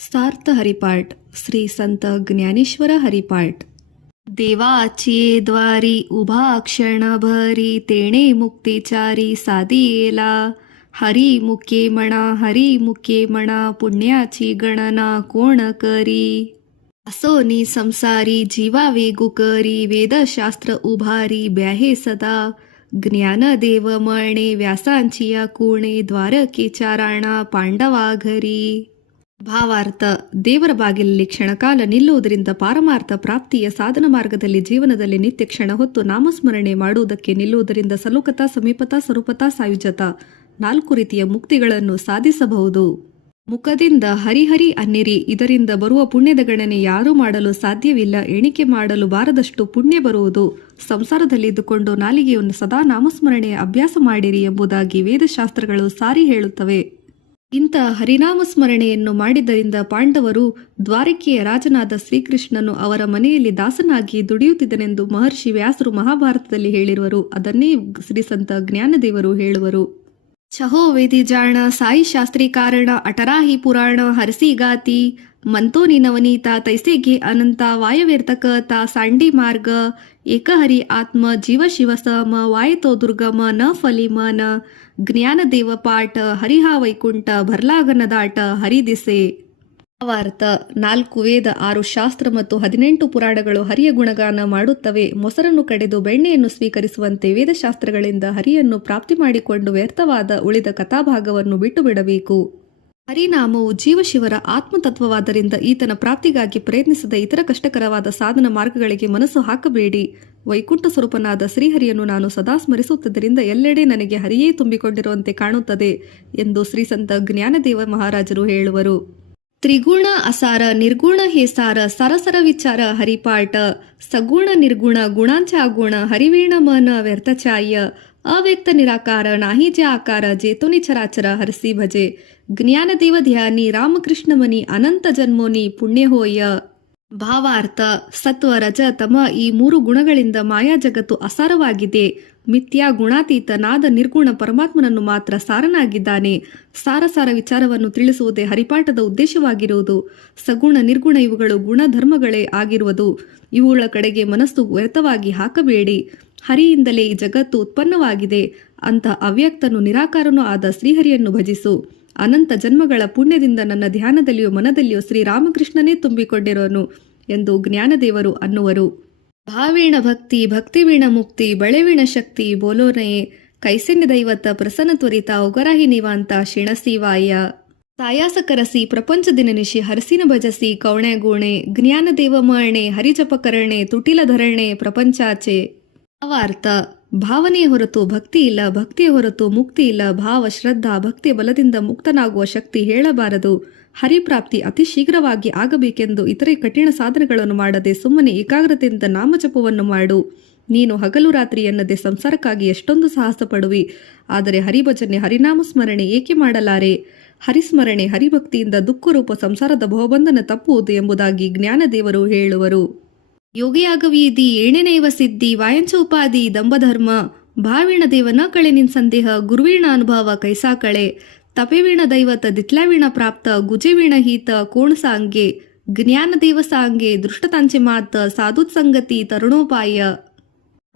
सार्थ हरिपाठ श्री संत ज्ञानेश्वर हरिपाठ. देवाचे द्वारी उभा क्षण भरी तेणे मुक्तिचारी साधी येला हरी मुके म्हणा हरी मुके म्हणा पुण्याची गणना कोण करी? असोनी संसारी जीवा वेगुकरी वेदशास्त्र उभारी ब्याहे सदा. ज्ञानदेव मळणे व्यासांची या कुणे द्वारकेच्या राणा पांडवा घरी. ಭಾವಾರ್ಥ, ದೇವರ ಬಾಗಿಲಲ್ಲಿ ಕ್ಷಣಕಾಲ ನಿಲ್ಲುವುದರಿಂದ ಪಾರಮಾರ್ಥ ಪ್ರಾಪ್ತಿಯ ಸಾಧನ ಮಾರ್ಗದಲ್ಲಿ ಜೀವನದಲ್ಲಿ ನಿತ್ಯ ಕ್ಷಣ ಹೊತ್ತು ನಾಮಸ್ಮರಣೆ ಮಾಡುವುದಕ್ಕೆ ನಿಲ್ಲುವುದರಿಂದ ಸಲುಕತ, ಸಮೀಪತ, ಸ್ವರೂಪತ, ಸಾಯುಜತ ನಾಲ್ಕು ರೀತಿಯ ಮುಕ್ತಿಗಳನ್ನು ಸಾಧಿಸಬಹುದು. ಮುಖದಿಂದ ಹರಿಹರಿ ಅನ್ನಿರಿ, ಇದರಿಂದ ಬರುವ ಪುಣ್ಯದ ಗಣನೆ ಯಾರೂ ಮಾಡಲು ಸಾಧ್ಯವಿಲ್ಲ, ಎಣಿಕೆ ಮಾಡಲು ಬಾರದಷ್ಟು ಪುಣ್ಯ ಬರುವುದು. ಸಂಸಾರದಲ್ಲಿದ್ದುಕೊಂಡು ನಾಲಿಗೆಯನ್ನು ಸದಾ ನಾಮಸ್ಮರಣೆಯ ಅಭ್ಯಾಸ ಮಾಡಿರಿ ಎಂಬುದಾಗಿ ವೇದಶಾಸ್ತ್ರಗಳು ಸಾರಿ ಹೇಳುತ್ತವೆ. ಇಂಥ ಹರಿನಾಮ ಸ್ಮರಣೆಯನ್ನು ಮಾಡಿದ್ದರಿಂದ ಪಾಂಡವರು ದ್ವಾರಕೆಯ ರಾಜನಾದ ಶ್ರೀಕೃಷ್ಣನು ಅವರ ಮನೆಯಲ್ಲಿ ದಾಸನಾಗಿ ದುಡಿಯುತ್ತಿದ್ದನೆಂದು ಮಹರ್ಷಿ ವ್ಯಾಸರು ಮಹಾಭಾರತದಲ್ಲಿ ಹೇಳಿರುವರು. ಅದನ್ನೇ ಶ್ರೀಸಂತ ಜ್ಞಾನದೇವರು ಹೇಳುವರು. ಚಹೋ ವೇದಿ ಜಾಣ, ಸಾಯಿ ಶಾಸ್ತ್ರಿ ಕಾರಣ, ಅಟರಾಹಿ ಪುರಾಣ, ಹರಸಿ ಗಾತಿ ಮಂತೋನಿ ನವನೀತ, ತೈಸೇಗೆ ಅನಂತ ವಾಯವೇರ್ತಕ ತ ಸಾಂಡಿ ಮಾರ್ಗ, ಏಕಹರಿ ಆತ್ಮ, ಜೀವ ಶಿವ ಸಮ, ವಾಯತೋ ದುರ್ಗಮ, ನ ಫಲಿಮ, ನ ಜ್ಞಾನದೇವ ಪಾಠ ಹರಿಹಾ ವೈಕುಂಠ ಭರ್ಲಾಗನದಾಟ ಹರಿದಿಸೆ. ಭಾವಾರ್ಥ ನಾಲ್ಕು ವೇದ, ಆರು ಶಾಸ್ತ್ರ ಮತ್ತು ಹದಿನೆಂಟು ಪುರಾಣಗಳು ಹರಿಯ ಗುಣಗಾನ ಮಾಡುತ್ತವೆ. ಮೊಸರನ್ನು ಕಡೆದು ಬೆಣ್ಣೆಯನ್ನು ಸ್ವೀಕರಿಸುವಂತೆ ವೇದಶಾಸ್ತ್ರಗಳಿಂದ ಹರಿಯನ್ನು ಪ್ರಾಪ್ತಿ ಮಾಡಿಕೊಂಡು ವ್ಯರ್ಥವಾದ ಉಳಿದ ಕಥಾಭಾಗವನ್ನು ಬಿಟ್ಟು ಬಿಡಬೇಕು ಹರಿನಾಮವು ಜೀವಶಿವರ ಆತ್ಮತತ್ವವಾದರಿಂದ ಈತನ ಪ್ರಾಪ್ತಿಗಾಗಿ ಪ್ರಯತ್ನಿಸದ ಇತರ ಕಷ್ಟಕರವಾದ ಸಾಧನ ಮಾರ್ಗಗಳಿಗೆ ಮನಸ್ಸು ಹಾಕಬೇಡಿ. ವೈಕುಂಠ ಸ್ವರೂಪನಾದ ಶ್ರೀಹರಿಯನ್ನು ನಾನು ಸದಾ ಸ್ಮರಿಸುತ್ತಿದ್ದರಿಂದ ಎಲ್ಲೆಡೆ ನನಗೆ ಹರಿಯೇ ತುಂಬಿಕೊಂಡಿರುವಂತೆ ಕಾಣುತ್ತದೆ ಎಂದು ಶ್ರೀಸಂತ ಜ್ಞಾನದೇವ ಮಹಾರಾಜರು ಹೇಳುವರು. ತ್ರಿಗುಣ ಅಸಾರ, ನಿರ್ಗುಣ ಹೇಸಾರ, ಸರಸರ ವಿಚಾರ, ಹರಿಪಾಠ, ಸಗುಣ, ನಿರ್ಗುಣ ಗುಣಾಂಚ ಅಗುಣ ಹರಿವೀಣ, ಮನ ವ್ಯರ್ಥಚಾಯ್ಯ ಅವ್ಯಕ್ತ ನಿರಾಕಾರ, ನಾಹಿಜೆ ಆಕಾರ, ಜೇತುನಿ ಚರಾಚರ, ಹರಸಿ ಭಜೆ, ಜ್ಞಾನದೇವ ಧ್ಯಾನಿ, ರಾಮಕೃಷ್ಣಮನಿ, ಅನಂತ ಜನ್ಮೋನಿ ಪುಣ್ಯ ಹೋಯ ಭಾವಾರ್ಥ, ಸತ್ವ, ರಜ, ತಮ ಈ ಮೂರು ಗುಣಗಳಿಂದ ಮಾಯಾ ಜಗತ್ತು ಅಸಾರವಾಗಿದೆ. ಮಿಥ್ಯಾ ಗುಣಾತೀತನಾದ ನಿರ್ಗುಣ ಪರಮಾತ್ಮನನ್ನು ಮಾತ್ರ ಸಾರನಾಗಿದ್ದಾನೆ. ಸಾರಸಾರ ವಿಚಾರವನ್ನು ತಿಳಿಸುವುದೇ ಹರಿಪಾಠದ ಉದ್ದೇಶವಾಗಿರುವುದು. ಸಗುಣ, ನಿರ್ಗುಣ ಇವುಗಳು ಗುಣಧರ್ಮಗಳೇ ಆಗಿರುವುದು. ಇವುಗಳ ಕಡೆಗೆ ಮನಸ್ಸು ವ್ಯರ್ಥವಾಗಿ ಹಾಕಬೇಡಿ. ಹರಿಯಿಂದಲೇ ಈ ಜಗತ್ತು ಉತ್ಪನ್ನವಾಗಿದೆ. ಅಂತ ಅವ್ಯಕ್ತನು ನಿರಾಕಾರನೂ ಆದ ಶ್ರೀಹರಿಯನ್ನು ಭಜಿಸು. ಅನಂತ ಜನ್ಮಗಳ ಪುಣ್ಯದಿಂದ ನನ್ನ ಧ್ಯಾನದಲ್ಲಿಯೂ ಮನದಲ್ಲಿಯೂ ಶ್ರೀರಾಮಕೃಷ್ಣನೇ ತುಂಬಿಕೊಂಡಿರೋನು ಎಂದು ಜ್ಞಾನದೇವರು ಅನ್ನುವರು. ಭಾವೀಣ ಭಕ್ತಿ, ಭಕ್ತಿವೀಣ ಮುಕ್ತಿ, ಬಳೆವೀಣ ಶಕ್ತಿ, ಬೋಲೋನಯೇ, ಕೈಸನ್ಯ ದೈವತ ಪ್ರಸನ್ನ ತ್ವರಿತ ಉಗರಹಿ ನಿವಾಂತ ಶಿಣಸಿವಾಯ. ಸಾಯಾಸಕರಸಿ ಪ್ರಪಂಚದಿನ ನಿಶಿ ಹರಸಿನ ಭಜಸಿ ಕೌಣೆಗೂಣೆ ಜ್ಞಾನದೇವ ಮರಣೆ ಹರಿಜಪಕರಣೆ ತುಟಿಲಧರಣೆ ತುಟಿಲ ಧರಣೆ, ಪ್ರಪಂಚಾಚೆ. ಭಾವಾರ್ಥ ಭಾವನೆಯ ಹೊರತು ಭಕ್ತಿ ಇಲ್ಲ, ಭಕ್ತಿಯ ಹೊರತು ಮುಕ್ತಿ ಇಲ್ಲ, ಭಾವ, ಶ್ರದ್ಧಾ ಭಕ್ತಿಯ ಬಲದಿಂದ ಮುಕ್ತನಾಗುವ ಶಕ್ತಿ ಹೇಳಬಾರದು. ಹರಿಪ್ರಾಪ್ತಿ ಅತಿ ಶೀಘ್ರವಾಗಿ ಆಗಬೇಕೆಂದು ಇತರೆ ಕಠಿಣ ಸಾಧನೆಗಳನ್ನು ಮಾಡದೆ ಸುಮ್ಮನೆ ಏಕಾಗ್ರತೆಯಿಂದ ನಾಮಜಪವನ್ನು ಮಾಡು. ನೀನು ಹಗಲು ರಾತ್ರಿ ಎನ್ನದೆ ಸಂಸಾರಕ್ಕಾಗಿ ಎಷ್ಟೊಂದು ಸಾಹಸ ಪಡುವಿ. ಆದರೆ ಹರಿಭಜನೆ, ಹರಿನಾಮ ಸ್ಮರಣೆ ಏಕೆ ಮಾಡಲಾರೆ? ಹರಿಸ್ಮರಣೆ ಹರಿಭಕ್ತಿಯಿಂದ ದುಃಖರೂಪ ಸಂಸಾರದ ಬಹುಬಂಧನ ತಪ್ಪುವುದು ಎಂಬುದಾಗಿ ಜ್ಞಾನದೇವರು ಹೇಳುವರು. ಯೋಗಿಯಾಗವೀದಿ ಏಣೆನೈವ ಸಿದ್ಧಿ ವಾಯಂಚ ಉಪಾಧಿ ದಂಬಧರ್ಮ. ಭಾವೀಣ ದೇವನ ಕಳೆ ನಿನ್ ಸಂದೇಹ, ಗುರುವೀಣ ಅನುಭವ ಕೈಸಾ ಕಳೆ ತಪೆವೀಣ ದೈವತ ದಿತ್ಲಾವೀಣ ಪ್ರಾಪ್ತ, ಗುಜೆವೀಣ ಹೀತ ಕೋಣಸಾಂಗೆ. ಜ್ಞಾನ ದೇವ ಸಾಂಗೆ, ದೃಷ್ಟತಾಂಚೆ ಮಾತ ಸಾಧುತ್ ಸಂಗತಿ ತರುಣೋಪಾಯ.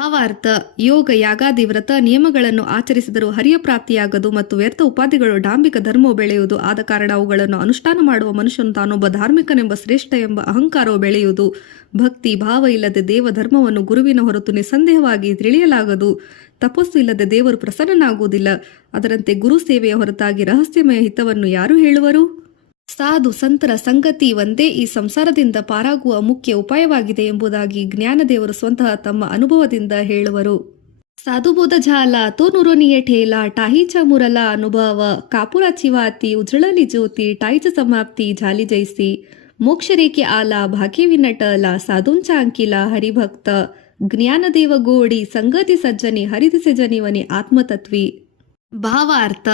ಭಾವಾರ್ಥ, ಯೋಗ ಯಾಗಾದಿ ವ್ರತ ನಿಯಮಗಳನ್ನು ಆಚರಿಸಿದರೂ ಹರಿಯ ಪ್ರಾಪ್ತಿಯಾಗದು ಮತ್ತು ವ್ಯರ್ಥ ಉಪಾಧಿಗಳು ಡಾಂಬಿಕ ಧರ್ಮವು ಬೆಳೆಯುವುದು. ಆದ ಕಾರಣ ಅವುಗಳನ್ನು ಅನುಷ್ಠಾನ ಮಾಡುವ ಮನುಷ್ಯನು ತಾನೊಬ್ಬ ಧಾರ್ಮಿಕನೆಂಬ ಶ್ರೇಷ್ಠ ಎಂಬ ಅಹಂಕಾರವು ಬೆಳೆಯುವುದು. ಭಕ್ತಿ, ಭಾವ ಇಲ್ಲದೆ ದೇವ ಧರ್ಮವನ್ನು ಗುರುವಿನ ಹೊರತು ನಿಸ್ಸಂದೇಹವಾಗಿ ತಿಳಿಯಲಾಗದು. ತಪಸ್ಸು ಇಲ್ಲದೆ ದೇವರು ಪ್ರಸನ್ನನಾಗುವುದಿಲ್ಲ. ಅದರಂತೆ ಗುರು ಸೇವೆಯ ಹೊರತಾಗಿ ರಹಸ್ಯಮಯ ಹಿತವನ್ನು ಯಾರು ಹೇಳುವರು? ಸಾಧು ಸಂತರ ಸಂಗತಿ ಒಂದೇ ಈ ಸಂಸಾರದಿಂದ ಪಾರಾಗುವ ಮುಖ್ಯ ಉಪಾಯವಾಗಿದೆ ಎಂಬುದಾಗಿ ಜ್ಞಾನದೇವರು ಸ್ವತಃ ತಮ್ಮ ಅನುಭವದಿಂದ ಹೇಳುವರು. ಸಾಧುಬೋಧ ಜಾಲ ತೋ ನುರೋನಿಯ ಠೇಲ ಟಾಹಿಚ ಮುರಲ ಅನುಭವ ಕಾಪುರ ಚಿವಾತಿ ಉಜ್ಜಳಲಿ ಜ್ಯೋತಿ ಟಾಯಿಚ ಸಮಾಪ್ತಿ ಜಾಲಿ ಜೈಸಿ ಮೋಕ್ಷರೇಖೆ ಆಲ ಭಾಗ್ಯವಿನಟಲ ಸಾಧುಂಚ ಅಂಕಿಲ ಹರಿಭಕ್ತ ಜ್ಞಾನದೇವ ಗೋಡಿ ಸಂಗತಿ ಸಜ್ಜನಿ ಹರಿದಿಸೆ ಜನಿವನಿ ಆತ್ಮತತ್ವಿ. ಭಾವಾರ್ಥ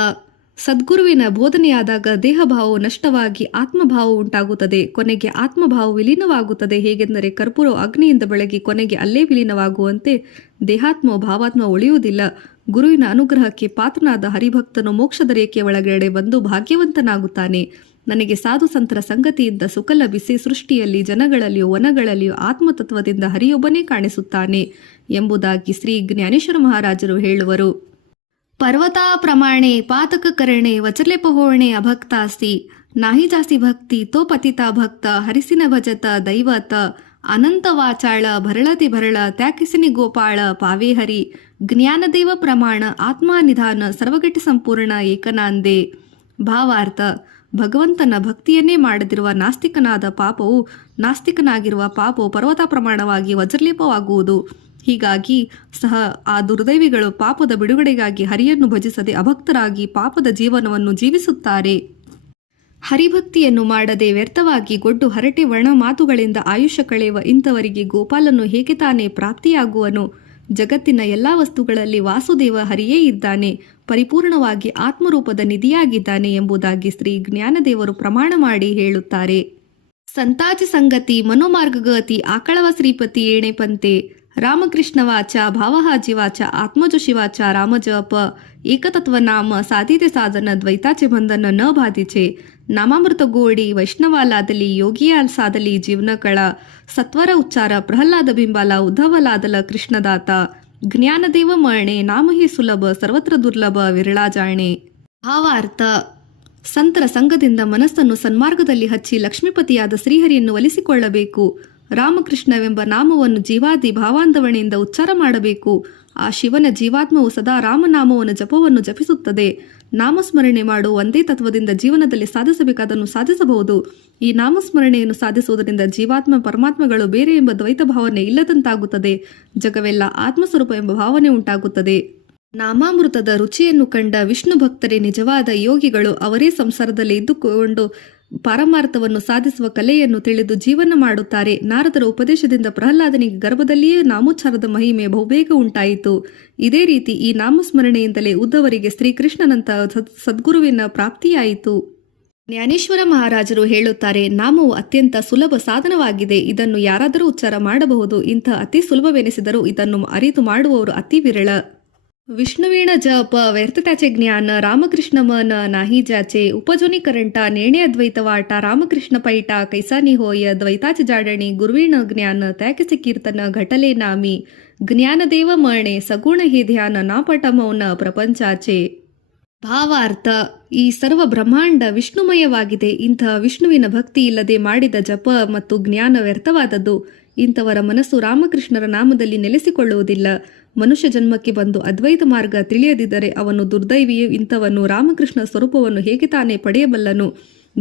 ಸದ್ಗುರುವಿನ ಬೋಧನೆಯಾದಾಗ ದೇಹಭಾವವು ನಷ್ಟವಾಗಿ ಆತ್ಮಭಾವ ಉಂಟಾಗುತ್ತದೆ. ಕೊನೆಗೆ ಆತ್ಮಭಾವ ವಿಲೀನವಾಗುತ್ತದೆ. ಹೇಗೆಂದರೆ ಕರ್ಪೂರವು ಅಗ್ನಿಯಿಂದ ಬೆಳಗಿ ಕೊನೆಗೆ ಅಲ್ಲೇ ವಿಲೀನವಾಗುವಂತೆ ದೇಹಾತ್ಮ ಭಾವಾತ್ಮ ಉಳಿಯುವುದಿಲ್ಲ. ಗುರುವಿನ ಅನುಗ್ರಹಕ್ಕೆ ಪಾತ್ರನಾದ ಹರಿಭಕ್ತನು ಮೋಕ್ಷದ ರೇಖೆಯ ಒಳಗಡೆ ಬಂದು ಭಾಗ್ಯವಂತನಾಗುತ್ತಾನೆ. ನನಗೆ ಸಾಧು ಸಂತರ ಸಂಗತಿಯಿಂದ ಸುಖ ಲಭಿಸಿ ಸೃಷ್ಟಿಯಲ್ಲಿ, ಜನಗಳಲ್ಲಿಯೂ, ವನಗಳಲ್ಲಿಯೂ ಆತ್ಮತತ್ವದಿಂದ ಹರಿಯೊಬ್ಬನೇ ಕಾಣಿಸುತ್ತಾನೆ ಎಂಬುದಾಗಿ ಶ್ರೀ ಜ್ಞಾನೇಶ್ವರ ಮಹಾರಾಜರು ಹೇಳುವರು. ಪರ್ವತಾ ಪ್ರಮಾಣೇ ಪಾತಕಕರಣೆ ವಚಲೆಪಹೋಣೆ ಅಭಕ್ತಾಸ್ತಿ. ನಾಹಿ ಜಾಸ್ತಿ ಭಕ್ತಿ ತೋ ಪತಿತ ಭಕ್ತ ಹರಿಸಿನ ಭಜತ ದೈವತ ಅನಂತ ವಾಚಾಳ ಭರಳತಿ ಭರಳ ತ್ಯಾಕಿಸಿನಿ ಗೋಪಾಳ ಪಾವೇ ಹರಿ. ಜ್ಞಾನದೇವ ಪ್ರಮಾಣ ಆತ್ಮಾನಿಧಾನ ಸರ್ವಗಟ್ಟಿ ಸಂಪೂರ್ಣ ಏಕನಾಂದೆ. ಭಾವಾರ್ಥ ಭಗವಂತನ ಭಕ್ತಿಯನ್ನೇ ಮಾಡದಿರುವ ನಾಸ್ತಿಕನಾದ ಪಾಪವು ನಾಸ್ತಿಕನಾಗಿರುವ ಪಾಪವು ಪರ್ವತ ಪ್ರಮಾಣವಾಗಿ ವಜ್ರಲೇಪವಾಗುವುದು. ಹೀಗಾಗಿ ಸಹ ಆ ದುರ್ದೈವಿಗಳು ಪಾಪದ ಬಿಡುಗಡೆಗಾಗಿ ಹರಿಯನ್ನು ಭಜಿಸದೆ ಅಭಕ್ತರಾಗಿ ಪಾಪದ ಜೀವನವನ್ನು ಜೀವಿಸುತ್ತಾರೆ. ಹರಿಭಕ್ತಿಯನ್ನು ಮಾಡದೆ ವ್ಯರ್ಥವಾಗಿ ಗೊಡ್ಡು ಹರಟೆ ವರ್ಣ ಮಾತುಗಳಿಂದ ಆಯುಷ್ಯ ಕಳೆಯುವ ಇಂಥವರಿಗೆ ಗೋಪಾಲನು ಹೇಗೆ ತಾನೇ ಪ್ರಾಪ್ತಿಯಾಗುವನು? ಜಗತ್ತಿನ ಎಲ್ಲಾ ವಸ್ತುಗಳಲ್ಲಿ ವಾಸುದೇವ ಹರಿಯೇ ಇದ್ದಾನೆ, ಪರಿಪೂರ್ಣವಾಗಿ ಆತ್ಮರೂಪದ ನಿಧಿಯಾಗಿದ್ದಾನೆ ಎಂಬುದಾಗಿ ಶ್ರೀ ಜ್ಞಾನದೇವರು ಪ್ರಮಾಣ ಮಾಡಿ ಹೇಳುತ್ತಾರೆ. ಸಂತಾಜ ಸಂಗತಿ ಮನೋಮಾರ್ಗಗತಿ ಆಕಳವ ಶ್ರೀಪತಿ ಏಣೆ ಪಂತೆ ರಾಮಕೃಷ್ಣ ವಾಚ ಭಾವಹ ಜೀವಾಚ ಆತ್ಮಜ ಶಿವಾಚ ರಾಮಜಪ ಏಕತತ್ವ ನಾಮ ಸಾಧಿತೆ ಸಾಧನ, ದ್ವೈತಾಚೆ ಬಂಧನ, ನ ಬಾಧಿಚೆ, ನಾಮಾಮೃತ ಗೋಡಿ, ವೈಷ್ಣವಾಲಾದಲಿ ಯೋಗಿಯಾಲ್ ಸಾದಲಿ ಜೀವನ ಕಳ ಸತ್ವರ ಉಚ್ಚಾರ, ಪ್ರಹ್ಲಾದ ಬಿಂಬಾಲ, ಉದ್ಧವಲಾದಲ, ಕೃಷ್ಣದಾತ, ಜ್ಞಾನದೇವ ಮರಣೆ, ನಾಮಹಿ ಸುಲಭ, ಸರ್ವತ್ರ ದುರ್ಲಭ ವಿರಳಾ ಜಾಣೆ ಭಾವಾರ್ಥ. ಸಂತರ ಸಂಘದಿಂದ ಮನಸ್ಸನ್ನು ಸನ್ಮಾರ್ಗದಲ್ಲಿ ಹಚ್ಚಿ ಲಕ್ಷ್ಮೀಪತಿಯಾದ ಶ್ರೀಹರಿಯನ್ನು ಒಲಿಸಿಕೊಳ್ಳಬೇಕು. ರಾಮಕೃಷ್ಣವೆಂಬ ನಾಮವನ್ನು ಜೀವಾದಿ ಭಾವಾಂದವಣೆಯಿಂದ ಉಚ್ಚಾರ ಮಾಡಬೇಕು. ಆ ಶಿವನ ಜೀವಾತ್ಮವು ಸದಾ ರಾಮನಾಮವನ್ನು ಜಪವನ್ನು ಜಪಿಸುತ್ತದೆ. ನಾಮಸ್ಮರಣೆ ಮಾಡು ಒಂದೇ ತತ್ವದಿಂದ ಜೀವನದಲ್ಲಿ ಸಾಧಿಸಬೇಕಾದನ್ನು ಸಾಧಿಸಬಹುದು. ಈ ನಾಮಸ್ಮರಣೆಯನ್ನು ಸಾಧಿಸುವುದರಿಂದ ಜೀವಾತ್ಮ ಪರಮಾತ್ಮಗಳು ಬೇರೆ ಎಂಬ ದ್ವೈತ ಭಾವನೆ ಇಲ್ಲದಂತಾಗುತ್ತದೆ. ಜಗವೆಲ್ಲ ಆತ್ಮಸ್ವರೂಪ ಎಂಬ ಭಾವನೆ ಉಂಟಾಗುತ್ತದೆ. ನಾಮಾಮೃತದ ರುಚಿಯನ್ನು ಕಂಡ ವಿಷ್ಣು ಭಕ್ತರೇ ನಿಜವಾದ ಯೋಗಿಗಳು ಅವರೇ ಸಂಸಾರದಲ್ಲಿ ಇದ್ದುಕೊಂಡು ಪಾರಮಾರ್ಥವನ್ನು ಸಾಧಿಸುವ ಕಲೆಯನ್ನು ತಿಳಿದು ಜೀವನ ಮಾಡುತ್ತಾರೆ. ನಾರದರ ಉಪದೇಶದಿಂದ ಪ್ರಹ್ಲಾದನಿಗೆ ಗರ್ಭದಲ್ಲಿಯೇ ನಾಮೋಚ್ಚಾರದ ಮಹಿಮೆ ಬಹುಬೇಗ ಉಂಟಾಯಿತು. ಇದೇ ರೀತಿ ಈ ನಾಮಸ್ಮರಣೆಯಿಂದಲೇ ಉದ್ದವರಿಗೆ ಶ್ರೀಕೃಷ್ಣನಂತ ಸದ್- ಸದ್ಗುರುವಿನ ಪ್ರಾಪ್ತಿಯಾಯಿತು. ಜ್ಞಾನೇಶ್ವರ ಮಹಾರಾಜರು ಹೇಳುತ್ತಾರೆ, ನಾಮವು ಅತ್ಯಂತ ಸುಲಭ ಸಾಧನವಾಗಿದೆ. ಇದನ್ನು ಯಾರಾದರೂ ಉಚ್ಚಾರ ಮಾಡಬಹುದು. ಇಂಥ ಅತಿ ಸುಲಭವೆನಿಸಿದರೂ ಇದನ್ನು ಅರಿತು ಮಾಡುವವರು ಅತಿ ವಿರಳ. ವಿಷ್ಣುವೀಣ ಜಪ, ವ್ಯರ್ಥತಾಚೆ ಜ್ಞಾನ, ರಾಮಕೃಷ್ಣಮನ ನಾಹಿ ಜಾಚೆ, ಉಪಜುನಿ ಕರಂಟ, ನೇಣೆ ಅದ್ವೈತವಾಟ ರಾಮಕೃಷ್ಣ ಪೈಟ, ಕೈಸಾನಿ ಹೋಯ, ದ್ವೈತಾಚ ಜಾಡಣಿ, ಗುರುವೀಣ ಜ್ಞಾನ ತ್ಯಾಕಿಸಿ ಕೀರ್ತನ, ಘಟಲೆ ನಾಮಿ ಜ್ಞಾನದೇವ ಮಣೆ ಸಗುಣ ಹಿ ಧ್ಯಾನ, ನಾಪಟ ಮೌನ, ಪ್ರಪಂಚಾಚೆ. ಭಾವಾರ್ಥ, ಈ ಸರ್ವ ಬ್ರಹ್ಮಾಂಡ ವಿಷ್ಣುಮಯವಾಗಿದೆ. ಇಂತಹ ವಿಷ್ಣುವಿನ ಭಕ್ತಿ ಇಲ್ಲದೆ ಮಾಡಿದ ಜಪ ಮತ್ತು ಜ್ಞಾನ ವ್ಯರ್ಥವಾದದ್ದು. ಇಂಥವರ ಮನಸ್ಸು ರಾಮಕೃಷ್ಣರ ನಾಮದಲ್ಲಿ ನೆಲೆಸಿಕೊಳ್ಳುವುದಿಲ್ಲ. ಮನುಷ್ಯ ಜನ್ಮಕ್ಕೆ ಬಂದು ಅದ್ವೈತ ಮಾರ್ಗ ತಿಳಿಯದಿದ್ದರೆ ಅವನು ದುರ್ದೈವಿಯು ಇಂಥವನ್ನು ರಾಮಕೃಷ್ಣ ಸ್ವರೂಪವನ್ನು ಹೇಗೆ ತಾನೇ ಪಡೆಯಬಲ್ಲನು?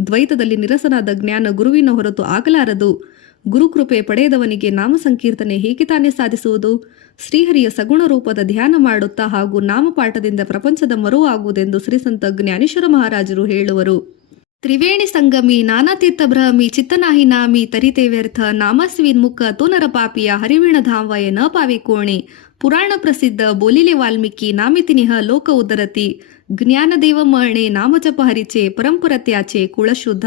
ದ್ವೈತದಲ್ಲಿ ನಿರಸನಾದ ಜ್ಞಾನ ಗುರುವಿನ ಹೊರತು ಆಗಲಾರದು. ಗುರುಕೃಪೆ ಪಡೆಯದವನಿಗೆ ನಾಮ ಸಂಕೀರ್ತನೆ ಹೇಗೆ ತಾನೇ ಸಾಧಿಸುವುದು? ಶ್ರೀಹರಿಯ ಸಗುಣ ರೂಪದ ಧ್ಯಾನ ಮಾಡುತ್ತಾ ಹಾಗೂ ನಾಮಪಾಠದಿಂದ ಪ್ರಪಂಚದ ಮರು ಆಗುವುದೆಂದು ಶ್ರೀಸಂತ ಜ್ಞಾನೇಶ್ವರ ಮಹಾರಾಜರು ಹೇಳುವರು. ತ್ರಿವೇಣಿ ಸಂಗಮಿ ನಾನಾತೀರ್ಥ ಬ್ರಹ್ಮಿ, ಚಿತ್ತನಾಹಿ ನಾಮಿ ತರಿತೇವ್ಯರ್ಥ ನಾಮಸ್ವಿನ್ ಮುಖ, ತೋನರ ಪಾಪಿಯ, ಹರಿವಿಣ ಧಾಮವಯ ನ ಪಾವಿ ಕೋಣೆ. ಪುರಾಣ ಪ್ರಸಿದ್ಧ ಬೋಲಿಲೆ ವಾಲ್ಮೀಕಿ ನಾಮಿತಿನಿಹ ಲೋಕ ಉದರತಿ, ಜ್ಞಾನದೇವ ಮರಣೆ ನಾಮಜಪ ಹರಿಚೆ ಪರಂಪರತ್ಯಾಚೆ ಕುಳಶುದ್ಧ.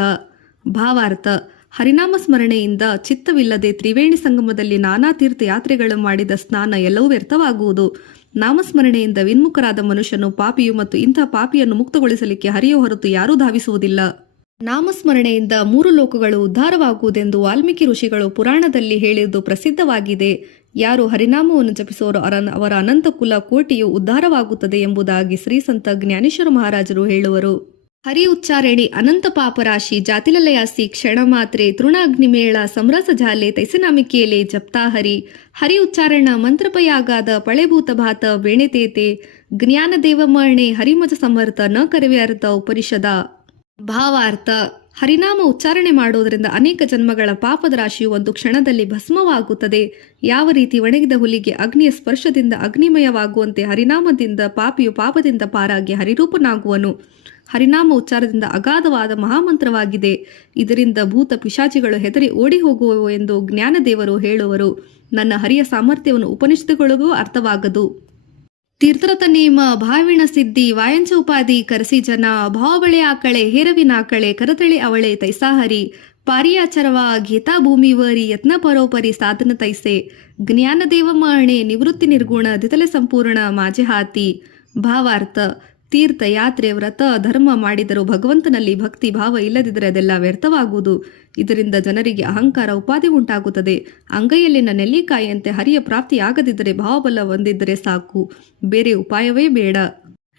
ಭಾವಾರ್ಥ, ಹರಿನಾಮ ಸ್ಮರಣೆಯಿಂದ ಚಿತ್ತವಿಲ್ಲದೆ ತ್ರಿವೇಣಿ ಸಂಗಮದಲ್ಲಿ ನಾನಾ ತೀರ್ಥ ಯಾತ್ರೆಗಳು ಮಾಡಿದ ಸ್ನಾನ ಎಲ್ಲವೂ ವ್ಯರ್ಥವಾಗುವುದು. ನಾಮಸ್ಮರಣೆಯಿಂದ ವಿನ್ಮುಖರಾದ ಮನುಷ್ಯನು ಪಾಪಿಯು ಮತ್ತು ಇಂಥ ಪಾಪಿಯನ್ನು ಮುಕ್ತಗೊಳಿಸಲಿಕ್ಕೆ ಹರಿಯೋ ಹೊರತು ಯಾರೂ ಧಾವಿಸುವುದಿಲ್ಲ. ನಾಮಸ್ಮರಣೆಯಿಂದ ಮೂರು ಲೋಕಗಳು ಉದ್ಧಾರವಾಗುವುದೆಂದು ವಾಲ್ಮೀಕಿ ಋಷಿಗಳು ಪುರಾಣದಲ್ಲಿ ಹೇಳಿದ್ದು ಪ್ರಸಿದ್ಧವಾಗಿದೆ. ಯಾರು ಹರಿನಾಮವನ್ನು ಜಪಿಸುವರೋ ಅರ- ಅವರ ಅನಂತ ಕುಲ ಕೋಟಿಯು ಉದ್ಧಾರವಾಗುತ್ತದೆ ಎಂಬುದಾಗಿ ಶ್ರೀಸಂತ ಜ್ಞಾನೇಶ್ವರ ಮಹಾರಾಜರು ಹೇಳುವರು. ಹರಿ ಉಚ್ಚಾರಣಿ ಅನಂತ ಪಾಪರಾಶಿ ಜಾತಿಲಲಯಾಸಿ ಕ್ಷಣ ಮಾತ್ರೆ ತೃಣಾಗ್ನಿಮೇಳ ಸಮರಸ ಜಾಲೆ ತೈಸನಾಮಿಕೆಯಲೆ ಜಪ್ತಾ ಹರಿ. ಹರಿ ಉಚ್ಚಾರಣ ಮಂತ್ರಪಯಾಗಾದ ಪಳೆಭೂತ ಭಾತ ಬೇಣೆತೇತೆ ಜ್ಞಾನ ದೇವಮರಣೆ ಹರಿಮಜ ಸಮರ್ಥ ನ ಕರವೇ ಅರ್ಥ ಉಪನಿಷದ. ಭಾವಾರ್ಥ ಹರಿನಾಮ ಉಚ್ಚಾರಣೆ ಮಾಡುವುದರಿಂದ ಅನೇಕ ಜನ್ಮಗಳ ಪಾಪದ ರಾಶಿಯು ಒಂದು ಕ್ಷಣದಲ್ಲಿ ಭಸ್ಮವಾಗುತ್ತದೆ. ಯಾವ ರೀತಿ ಒಣಗಿದ ಹುಲಿಗೆ ಅಗ್ನಿಯ ಸ್ಪರ್ಶದಿಂದ ಅಗ್ನಿಮಯವಾಗುವಂತೆ ಹರಿನಾಮದಿಂದ ಪಾಪಿಯು ಪಾಪದಿಂದ ಪಾರಾಗಿ ಹರಿರೂಪನಾಗುವನು. ಹರಿನಾಮ ಉಚ್ಚಾರದಿಂದ ಅಗಾಧವಾದ ಮಹಾಮಂತ್ರವಾಗಿದೆ. ಇದರಿಂದ ಭೂತ ಪಿಶಾಚಿಗಳು ಹೆದರಿ ಓಡಿ ಹೋಗುವವು ಎಂದು ಜ್ಞಾನದೇವರು ಹೇಳುವರು. ನನ್ನ ಹರಿಯ ಸಾಮರ್ಥ್ಯವನ್ನು ಉಪನಿಷತ್ತುಗಳಿಗೂ ಅರ್ಥವಾಗದು. ತೀರ್ಥರಥ ನೇಮ, ಭಾವಿಣ ಸಿದ್ಧಿ, ವಾಯಂಚ ಉಪಾಧಿ ಕರಸಿ ಜನ, ಭಾವಬಳೆ ಆಕಳೆ, ಹೇರವಿನ ಆಕಳೆ, ಕರತಳಿ ಅವಳೆ ತೈಸಾಹರಿ, ಪಾರಿಯಾಚರವ, ಗೀತಾ ಭೂಮಿವರಿ, ಯತ್ನ ಪರೋಪರಿ ಸಾಧನ ತೈಸೆ ಜ್ಞಾನದೇವ ಮಹಣೆ ನಿವೃತ್ತಿ ನಿರ್ಗುಣ, ದಿತಲೆ ಸಂಪೂರ್ಣ, ಮಾಜೆ ಹಾತಿ, ಭಾವಾರ್ಥ ತೀರ್ಥಯಾತ್ರೆ ವ್ರತ ಧರ್ಮ ಮಾಡಿದರೂ ಭಗವಂತನಲ್ಲಿ ಭಕ್ತಿ ಭಾವ ಇಲ್ಲದಿದ್ದರೆ ಅದೆಲ್ಲ ವ್ಯರ್ಥವಾಗುವುದು. ಇದರಿಂದ ಜನರಿಗೆ ಅಹಂಕಾರ ಉಪಾಧಿ ಉಂಟಾಗುತ್ತದೆ. ಅಂಗೈಯಲ್ಲಿನ ನೆಲ್ಲಿಕಾಯಿಯಂತೆ ಹರಿಯ ಪ್ರಾಪ್ತಿಯಾಗದಿದ್ದರೆ ಭಾವಬಲ ಹೊಂದಿದ್ದರೆ ಸಾಕು. ಬೇರೆ ಉಪಾಯವೇ ಬೇಡ.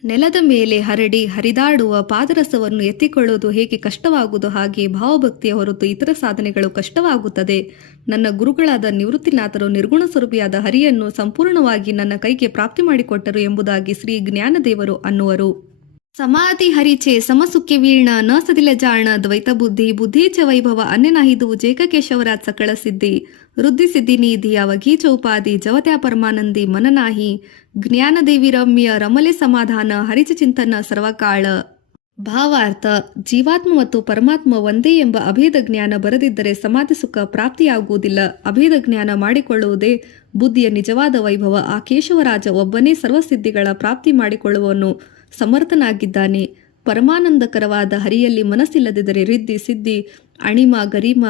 ನೆಲದ ಮೇಲೆ ಹರಡಿ ಹರಿದಾಡುವ ಪಾದರಸವನ್ನು ಎತ್ತಿಕೊಳ್ಳುವುದು ಹೇಗೆ ಕಷ್ಟವಾಗುವುದು ಹಾಗೆ ಭಾವಭಕ್ತಿಯ ಹೊರತು ಇತರ ಸಾಧನೆಗಳು ಕಷ್ಟವಾಗುತ್ತದೆ. ನನ್ನ ಗುರುಗಳಾದ ನಿವೃತ್ತಿನಾಥರು ನಿರ್ಗುಣ ಸ್ವರೂಪಿಯಾದ ಹರಿಯನ್ನು ಸಂಪೂರ್ಣವಾಗಿ ನನ್ನ ಕೈಗೆ ಪ್ರಾಪ್ತಿ ಮಾಡಿಕೊಟ್ಟರು ಎಂಬುದಾಗಿ ಶ್ರೀ ಜ್ಞಾನದೇವರು ಅನ್ನುವರು. ಸಮಾಧಿ ಹರಿಚೆ ಸಮಸುಖ್ಯ ವೀರ್ಣ ನ ಸದಿಲ ಜಾಣ ದ್ವೈತ ಬುದ್ಧಿ ಬುದ್ಧಿ ಚ ವೈಭವ ಅನ್ಯನಾಹಿದು ಜೇಕಕೇಶವರಾಜ್ ಸಕಳ ಸಿದ್ಧಿ ವೃದ್ಧಿ ಸಿದ್ಧಿ ನಿಧಿ ಅವಘೀಚ ಉಪಾಧಿ ಜವತ್ಯಾ ಪರಮಾನಂದಿ ಮನನಾಹಿ. ಜ್ಞಾನದೇವಿ ರಮ್ಯ ರಮಲೆ ಸಮಾಧಾನ ಹರಿಚ ಚಿಂತನ ಸರ್ವಕಾಳ. ಭಾವಾರ್ಥ ಜೀವಾತ್ಮ ಮತ್ತು ಪರಮಾತ್ಮ ಒಂದೇ ಎಂಬ ಅಭೇದ ಜ್ಞಾನ ಬರದಿದ್ದರೆ ಸಮಾಧಿ ಸುಖ ಪ್ರಾಪ್ತಿಯಾಗುವುದಿಲ್ಲ. ಅಭೇದ ಜ್ಞಾನ ಮಾಡಿಕೊಳ್ಳುವುದೇ ಬುದ್ಧಿಯ ನಿಜವಾದ ವೈಭವ. ಆ ಕೇಶವರಾಜ ಒಬ್ಬನೇ ಸರ್ವಸಿದ್ಧಿಗಳ ಪ್ರಾಪ್ತಿ ಮಾಡಿಕೊಳ್ಳುವನು ಸಮರ್ಥನಾಗಿದ್ದಾನೆ. ಪರಮಾನಂದಕರವಾದ ಹರಿಯಲ್ಲಿ ಮನಸ್ಸಿಲ್ಲದಿದ್ದರೆ ರಿದ್ದಿ ಸಿದ್ಧಿ, ಅಣಿಮ, ಗರಿಮ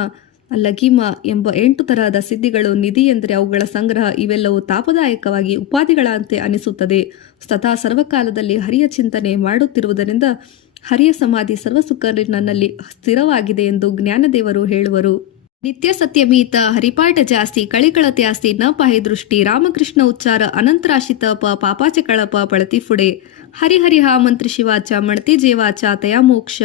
ಲಗೀಮ ಎಂಬ ಎಂಟು ತರಹದ ಸಿದ್ಧಿಗಳು ನಿಧಿ ಎಂದರೆ ಅವುಗಳ ಸಂಗ್ರಹ ಇವೆಲ್ಲವೂ ತಾಪದಾಯಕವಾಗಿ ಉಪಾಧಿಗಳಂತೆ ಅನಿಸುತ್ತದೆ. ಸದಾ ಸರ್ವಕಾಲದಲ್ಲಿ ಹರಿಯ ಚಿಂತನೆ ಮಾಡುತ್ತಿರುವುದರಿಂದ ಹರಿಯ ಸಮಾಧಿ ಸರ್ವಸುಖ ನನ್ನಲ್ಲಿ ಸ್ಥಿರವಾಗಿದೆ ಎಂದು ಜ್ಞಾನದೇವರು ಹೇಳುವರು. ನಿತ್ಯ ಸತ್ಯಮೀತ ಹರಿಪಾಠ ಜಾಸ್ತಿ, ಕಳಿಕಳ ತ್ಯಾಸ್ತಿ, ನ ದೃಷ್ಟಿ, ರಾಮಕೃಷ್ಣ ಉಚ್ಚಾರ, ಅನಂತರಾಶಿತ ಪ, ಪಾಪಾಚ ಕಳಪ ಪಳತಿಫುಡೆ ಹರಿಹರಿಹ ಮಂತ್ರಿ ಶಿವಾಚ ಮಣತಿ ಜೇವಾಚ, ತಯಾ ಮೋಕ್ಷ.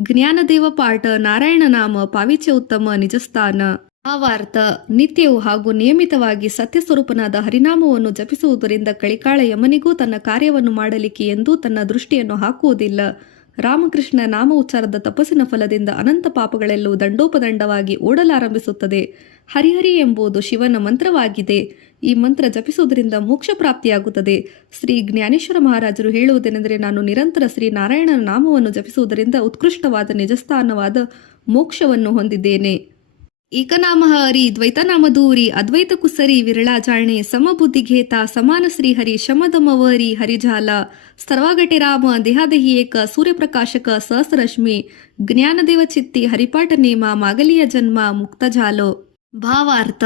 ಜ್ಞಾನದೇವ ಪಾಠ, ನಾರಾಯಣ ನಾಮ ಪಾವಿಚ ಉತ್ತಮ, ನಿಜಸ್ಥಾನ. ಆವಾರ್ತ ನಿತ್ಯವು ಹಾಗೂ ನಿಯಮಿತವಾಗಿ ಸತ್ಯ ಸ್ವರೂಪನಾದ ಹರಿನಾಮವನ್ನು ಜಪಿಸುವುದರಿಂದ ಕಳಿಕಾಳ ಯಮನಿಗೂ ತನ್ನ ಕಾರ್ಯವನ್ನು ಮಾಡಲಿಕ್ಕೆ ಎಂದೂ ತನ್ನ ದೃಷ್ಟಿಯನ್ನು ಹಾಕುವುದಿಲ್ಲ. ರಾಮಕೃಷ್ಣ ನಾಮ ಉಚ್ಚಾರದ ತಪಸ್ಸಿನ ಫಲದಿಂದ ಅನಂತ ಪಾಪಗಳೆಲ್ಲವೂ ದಂಡೋಪದಂಡವಾಗಿ ಓಡಲಾರಂಭಿಸುತ್ತದೆ. ಹರಿಹರಿ ಎಂಬುದು ಶಿವನ ಮಂತ್ರವಾಗಿದೆ. ಈ ಮಂತ್ರ ಜಪಿಸುವುದರಿಂದ ಮೋಕ್ಷ ಪ್ರಾಪ್ತಿಯಾಗುತ್ತದೆ. ಶ್ರೀ ಜ್ಞಾನೇಶ್ವರ ಮಹಾರಾಜರು ಹೇಳುವುದೇನೆಂದರೆ, ನಾನು ನಿರಂತರ ಶ್ರೀ ನಾರಾಯಣನ ನಾಮವನ್ನು ಜಪಿಸುವುದರಿಂದ ಉತ್ಕೃಷ್ಟವಾದ ನಿಜಸ್ಥಾನವಾದ ಮೋಕ್ಷವನ್ನು ಹೊಂದಿದ್ದೇನೆ. ಏಕನಾಮ ಹರಿ ದ್ವೈತನಾಮಧೂರಿ, ಅದ್ವೈತ ಕುಸರಿ, ವಿರಳಾಚಾರಣೆ, ಸಮಬುದ್ಧಿಘೇತ, ಸಮಾನ ಶ್ರೀಹರಿ ಶಮದಮವರಿ ಹರಿಜಾಲ ಸರ್ವಾಗಟೆ ರಾಮ, ದೇಹಾದೇಹಿ ಏಕ, ಸೂರ್ಯಪ್ರಕಾಶಕ ಸಹಸ್ರಶ್ಮಿ ಜ್ಞಾನದೇವ ಚಿತ್ತಿ, ಹರಿಪಾಠ ನೇಮ, ಮಾಗಲಿಯ ಜನ್ಮ ಮುಕ್ತಜಾಲೋ ಭಾವಾರ್ಥ,